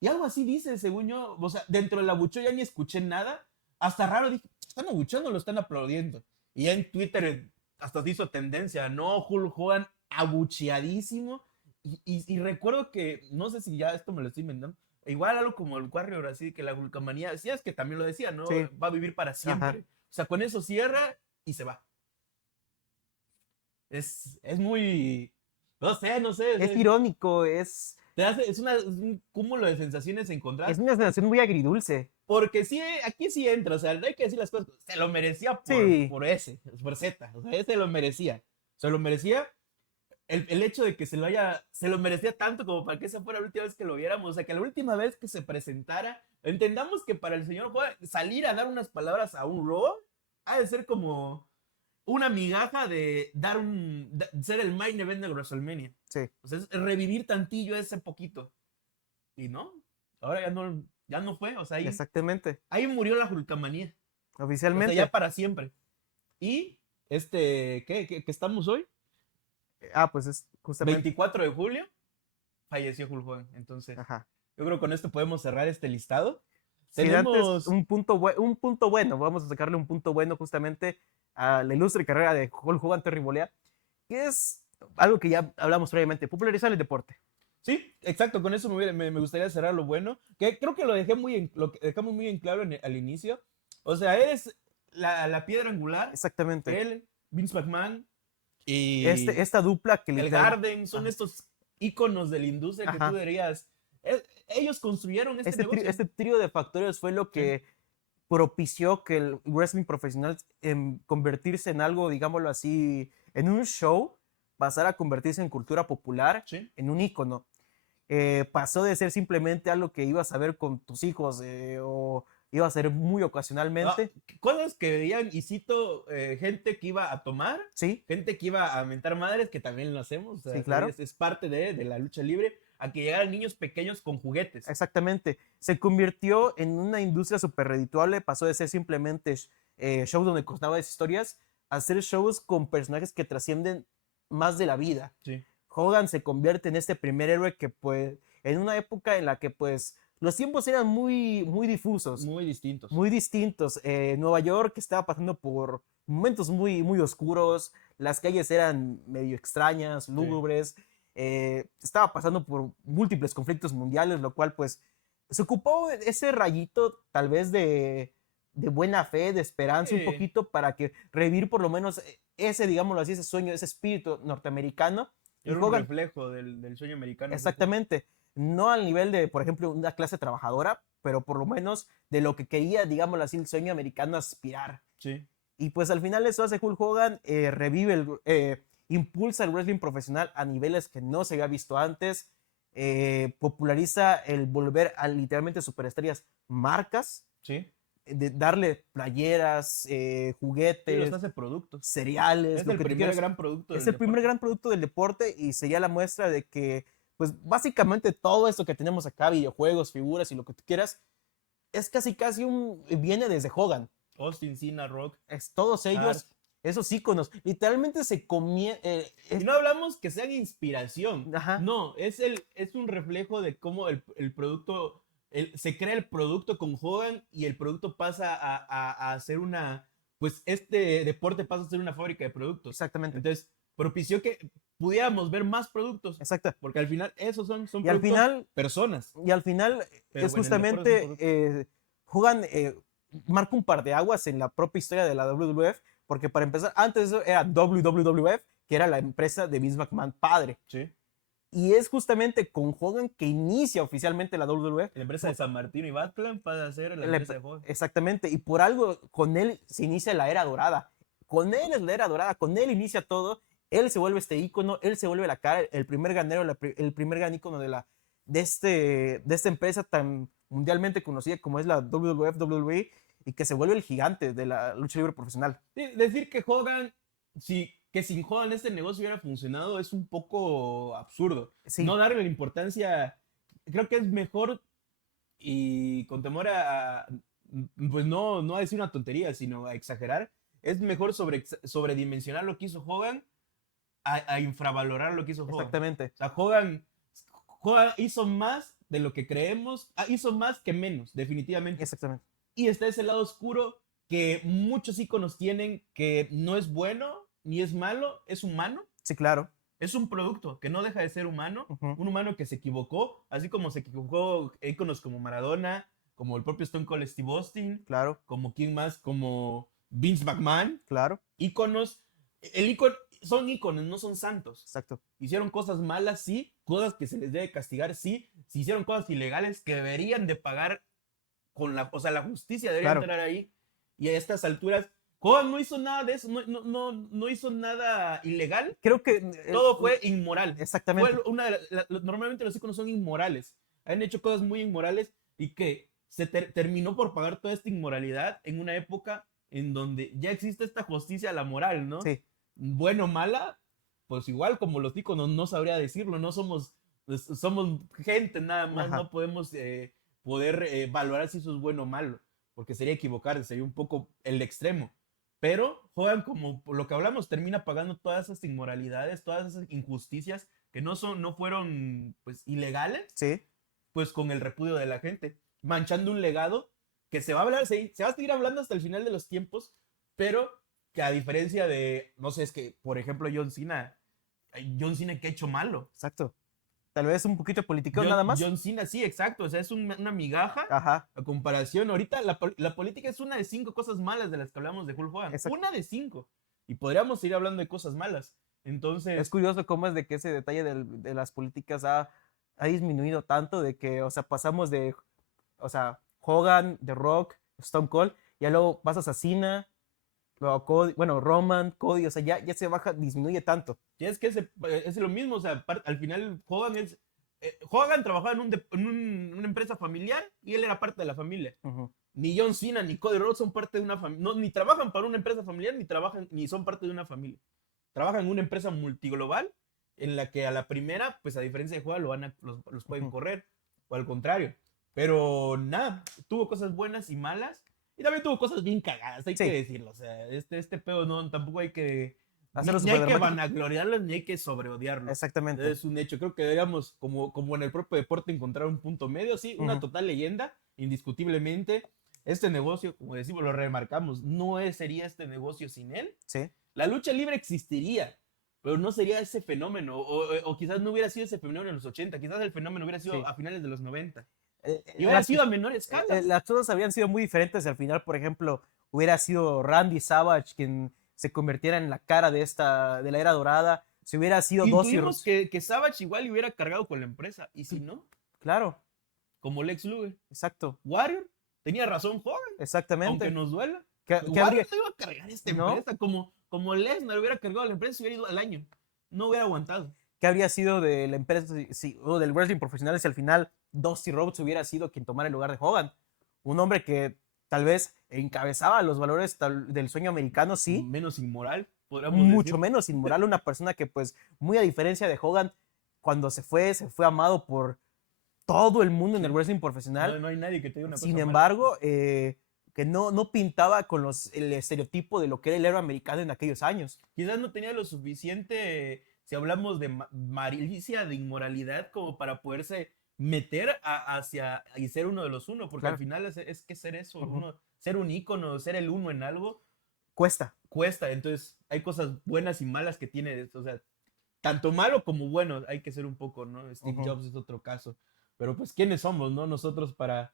Y algo así dice, según yo, o sea, dentro del abucheo ya ni escuché nada, hasta raro, dije, ¿están abucheando o lo están aplaudiendo? Y ya en Twitter hasta se hizo tendencia, ¿no? Hulk Hogan abucheadísimo. Y recuerdo que, no sé si ya esto me lo estoy inventando, igual algo como el Warrior, así que la Hulkamanía, decía, es que también lo decía, ¿no? Sí. Va a vivir para siempre. Ajá. O sea, con eso cierra y se va. Es muy, no sé. Es irónico, es un cúmulo de sensaciones encontradas. Es una sensación muy agridulce. Porque sí, aquí sí entra, o sea, no hay que decir las cosas, se lo merecía por Z, o sea, ese lo merecía. Se lo merecía el hecho de que se lo merecía tanto como para que esa fuera la última vez que lo viéramos, o sea, que la última vez que se presentara, entendamos que para el señor Juan salir a dar unas palabras a un Raw ha de ser como una migaja de ser el main event de WrestleMania. Sí. O sea, es revivir tantillo ese poquito. Y no, ahora ya no fue, o sea, exactamente. Ahí murió la Hulkamanía. Oficialmente. O sea, ya para siempre. Y ¿qué estamos hoy? Pues es justamente 24 de julio falleció Hulk Hogan. Entonces, yo creo que con esto podemos cerrar este listado. Tenemos un punto bueno, vamos a sacarle un punto bueno justamente a la ilustre carrera de Hulk Hogan Terry Bollea, que es algo que ya hablamos previamente, popularizar el deporte. Sí, exacto, con eso me gustaría cerrar lo bueno, que creo que lo dejamos muy en claro al inicio. O sea, eres la piedra angular. Exactamente. Él, Vince McMahon y esta dupla que el Garden son estos íconos de la industria que tú dirías. Ellos construyeron este negocio. Este trío de factores fue lo que propició que el wrestling profesional convertirse en algo, digámoslo así, en un show, pasar a convertirse en cultura popular, en un ícono. Pasó de ser simplemente algo que ibas a ver con tus hijos o iba a ser muy ocasionalmente. Cosas que veían, y cito, gente que iba a tomar, ¿sí? Gente que iba a mentar madres, que también lo hacemos. O sea, sí, claro. Es parte de la lucha libre, a que llegaran niños pequeños con juguetes. Exactamente. Se convirtió en una industria súper redituable, pasó de ser simplemente shows donde contaban historias a ser shows con personajes que trascienden más de la vida. Sí. Hogan se convierte en este primer héroe que, pues, en una época en la que, pues, los tiempos eran muy difusos. Muy distintos. Muy distintos. Nueva York estaba pasando por momentos muy oscuros. Las calles eran medio extrañas, lúgubres. estaba pasando por múltiples conflictos mundiales, lo cual pues se ocupó ese rayito tal vez de buena fe, de esperanza un Sí, poquito para que revivir por lo menos ese, digámoslo así, ese sueño, ese espíritu norteamericano. Y era un Hogan, reflejo del sueño americano, justo. exactamente, no al nivel de, por ejemplo, una clase trabajadora, pero por lo menos de lo que quería, digámoslo así, el sueño americano aspirar. Sí. Y pues al final eso hace Hulk Hogan, impulsa el wrestling profesional a niveles que no se había visto antes, populariza el volver a literalmente superestrellas marcas, Sí. de darle playeras, Sí, los juguetes, hace productos. cereales, Es lo el que tú primer quieras. gran producto Es del el primer deporte. gran producto del deporte y sería la muestra de que, pues básicamente todo esto que tenemos acá, videojuegos, figuras y lo que tú quieras, es casi viene desde Hogan. Austin, Cena, Rock, Todos Hart. ellos, esos íconos, literalmente se comían. Y no hablamos que sean inspiración. Ajá, No, es un reflejo de cómo el producto, se crea el producto con Hogan y el producto pasa a ser una, pues este deporte pasa a ser una fábrica de productos. exactamente, Entonces, propició que pudiéramos ver más productos, exacto. porque al final esos son Y al productos, final, personas, y al final pero es en el deporte son justamente, productos. Hogan marca un par de aguas en la propia historia de la WWF, porque para empezar, antes de eso era WWF, que era la empresa de Vince McMahon padre. Sí. Y es justamente con Hogan que inicia oficialmente la WWF. La empresa de San Martino y Batclan pasa a ser la empresa de Hogan. Exactamente, y por algo con él se inicia la era dorada. Con él es la era dorada, con él inicia todo. Él se vuelve este ícono, él se vuelve la cara, el primer ganero, el primer gran ícono de esta empresa tan mundialmente conocida como es la WWF, WWE, y que se vuelve el gigante de la lucha libre profesional. Sí, decir que Hogan, que sin Hogan este negocio hubiera funcionado es un poco absurdo. Sí, No darle la importancia, creo que es mejor y con temor pues no a decir una tontería, sino a exagerar, es mejor sobredimensionar lo que hizo Hogan a infravalorar lo que hizo Hogan. exactamente, O sea, Hogan hizo más de lo que creemos, hizo más que menos, definitivamente. exactamente. Y está ese lado oscuro que muchos iconos tienen, que no es bueno ni es malo, es humano. Sí, claro. Es un producto que no deja de ser humano, Ujú, un humano que se equivocó, así como se equivocó iconos como Maradona, como el propio Stone Cold Steve Austin, claro, como quién más, como Vince McMahon, claro, íconos, el ícono, son íconos, no son santos. exacto. Hicieron cosas malas, sí, cosas que se les debe castigar, sí, si hicieron cosas ilegales que deberían de pagar o sea, la justicia debería Claro. entrar ahí. Y a estas alturas, Hogan no hizo nada de eso, no hizo nada ilegal, Creo que todo fue inmoral. exactamente. Normalmente los íconos son inmorales. Han hecho cosas muy inmorales y que terminó por pagar toda esta inmoralidad en una época en donde ya existe esta justicia a la moral, ¿no? Sí, Bueno o mala, pues igual como los íconos no sabría decirlo, no somos, pues, somos gente nada más, ajá, no podemos poder valorar si eso es bueno o malo, porque sería equivocarse, sería un poco el extremo. Pero Hogan, como por lo que hablamos, termina pagando todas esas inmoralidades, todas esas injusticias que no fueron pues ilegales, sí, pues con el repudio de la gente, manchando un legado que se va a hablar, se va a seguir hablando hasta el final de los tiempos, pero que a diferencia de, no sé, es que, por ejemplo, John Cena que ha hecho malo. exacto. Tal vez un poquito político nada más. John Cena, sí, exacto, o sea, es una migaja Ajá, a comparación. Ahorita la política es una de 5 cosas malas de las que hablamos de Hulk Hogan. exacto. Una de 5. Y podríamos seguir hablando de cosas malas. Es Entonces, curioso cómo es de que ese detalle de las políticas ha disminuido tanto de que, o sea, pasamos de, o sea, Hogan, The Rock, Stone Cold, y luego pasas a Cena, luego a Cody, bueno, Roman, Cody, o sea, ya se baja, disminuye tanto. y es que es lo mismo, o sea, al final Hogan trabajaba una empresa familiar y él era parte de la familia. Ujú, Ni John Cena ni Cody Rhodes son parte de una familia, no, ni trabajan para una empresa familiar ni son parte de una familia. Trabajan en una empresa multiglobal en la que a la primera, pues a diferencia de Hogan, los pueden ujú. correr, o al contrario. Pero nada, tuvo cosas buenas y malas. Y también tuvo cosas bien cagadas, hay que Sí, decirlo. O sea, este pedo no, tampoco hay que hacerlo ni hay súper que dramático. vanagloriarlo, ni hay que sobreodiarlo. Exactamente. Es un hecho. Creo que deberíamos, como en el propio deporte, encontrar un punto medio. Sí, una Ujú, total leyenda, indiscutiblemente. Este negocio, como decimos, lo remarcamos, no sería este negocio sin él. sí, La lucha libre existiría, pero no sería ese fenómeno, o quizás no hubiera sido ese fenómeno en los 80, quizás el fenómeno hubiera sido Sí. a finales de los 90. Y hubiera Las, sido a menor escala. las cosas habrían sido muy diferentes. Al final, por ejemplo, hubiera sido Randy Savage quien se convirtiera en la cara de la era dorada. Si hubiera sido Dusty Intuimos Rhodes. que Savage igual hubiera cargado con la empresa, y si no, Claro, como Lex Luger. exacto, Warrior tenía razón, joven, aunque exactamente. nos duela. ¿Qué Warrior habría? no iba a cargar esta ¿No? empresa, como Lesnar hubiera cargado la empresa, hubiera ido al año. No hubiera aguantado. ¿Qué habría sido de la empresa o del wrestling profesional si al final Dusty Rhodes hubiera sido quien tomara el lugar de Hogan? Un hombre que tal vez encabezaba los valores del sueño americano, sí, Menos inmoral, podríamos mucho decir. menos inmoral, una persona que pues muy a diferencia de Hogan, cuando se fue amado por todo el mundo en el wrestling profesional. No hay nadie que te diga una cosa Sin mala. embargo, que no pintaba con el estereotipo de lo que era el héroe americano en aquellos años. Quizás no tenía lo suficiente, si hablamos de malicia, de inmoralidad, como para poderse meter hacia y ser uno de los uno, porque Claro. al final es que ser eso, Ujú. ser un ícono, ser el uno en algo, Cuesta. cuesta. Entonces, hay cosas buenas y malas que tiene, o sea, tanto malo como bueno, hay que ser un poco, ¿no? Steve Ujú. Jobs es otro caso. Pero pues, ¿quiénes somos, no? Nosotros para...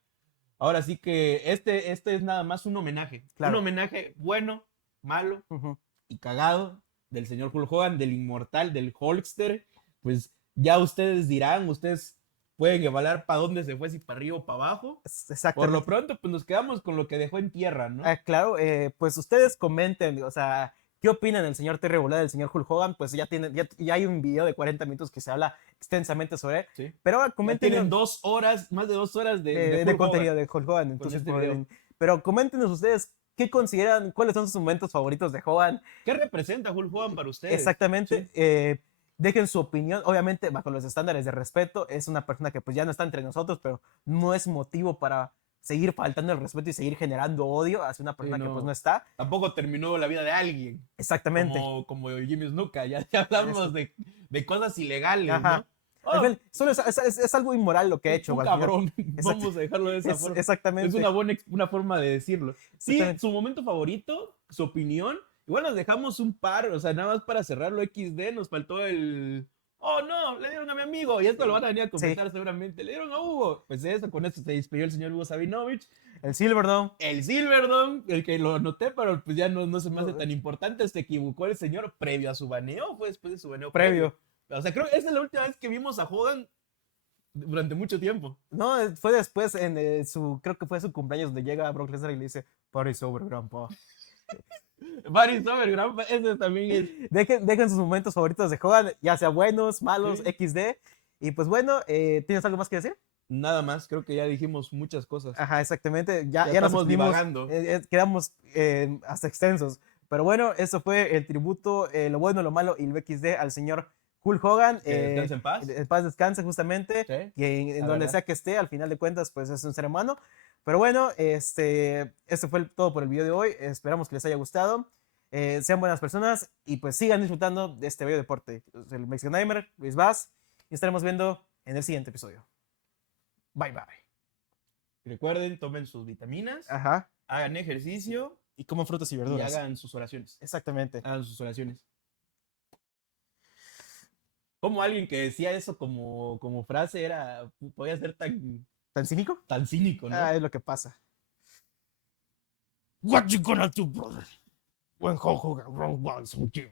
Ahora sí que este es nada más un homenaje. Claro. Un homenaje bueno, malo Ujú. y cagado del señor Hulk Hogan, del inmortal, del Hulkster. Pues ya ustedes dirán, ustedes pueden evaluar para dónde se fue, si para arriba o para abajo. Por Exactamente. lo pronto, pues nos quedamos con lo que dejó en tierra, ¿no? Claro, pues ustedes comenten, o sea, ¿qué opinan del señor Terry Bollea, del señor Hulk Hogan? Pues ya hay un video de 40 minutos que se habla extensamente sobre él. Sí. Pero ahora Ya comenten tienen 2 horas, más de 2 horas de de Hulk contenido Hogan de Hulk Hogan. Entonces, este video. pero coméntenos ustedes qué consideran, cuáles son sus momentos favoritos de Hogan. ¿Qué representa Hulk Hogan para ustedes? Exactamente. Sí. Dejen su opinión, obviamente bajo los estándares de respeto. Es una persona que pues ya no está entre nosotros, pero no es motivo para seguir faltando el respeto y seguir generando odio hacia una persona que pues no está. Tampoco terminó la vida de alguien. Exactamente. Como Jimmy Snuka, ya hablamos de cosas ilegales, Ajá. ¿no? Oh, Solo es algo inmoral lo que ha hecho. un cabrón, vamos a dejarlo de esa forma. Exactamente. Es una forma de decirlo. Sí, su momento favorito, su opinión. Igual nos dejamos un par, o sea, nada más para cerrarlo XD, nos faltó el... Oh, no, le dieron a mi amigo, y esto lo van a venir a comentar seguramente. Le dieron a Hugo. Pues eso, con esto se despidió el señor Hugo Sabinovich. El Silverdome. El Silverdome, el que lo anoté, pero pues ya no se me hace tan importante. Se equivocó el señor previo a su baneo, fue después de su baneo previo. O sea, creo que esa es la última vez que vimos a Hogan durante mucho tiempo. No, fue después creo que fue su cumpleaños donde llega Brock Lesnar y le dice, Party's over, grandpa. Party's over, grandpa, ese también es. Dejen sus momentos favoritos de Hogan, ya sea buenos, malos, Sí. XD. Y pues bueno, ¿tienes algo más que decir? Nada más, creo que ya dijimos muchas cosas. Ajá, exactamente. Ya nos estamos extendimos, divagando. Quedamos hasta extensos. Pero bueno, eso fue el tributo, lo bueno, lo malo y el XD al señor Hulk Hogan. Que descanse en paz. En paz descanse, justamente. Sí, que en donde sea que esté, al final de cuentas, pues es un ser humano. Pero bueno, esto fue todo por el video de hoy. Esperamos que les haya gustado. Sean buenas personas y pues sigan disfrutando de este bello deporte. El Mexican Nightmare, Luis Vaz. Y estaremos viendo en el siguiente episodio. Bye, bye. Recuerden, tomen sus vitaminas, Ajá. hagan ejercicio Y coman frutas y y verduras. hagan sus oraciones. Exactamente. Hagan sus oraciones. Como alguien que decía eso como frase podía ser ¿Tan cínico? tan cínico, ¿no? Es lo que pasa. What you gonna do, brother? When Hulk Hogan runs with you.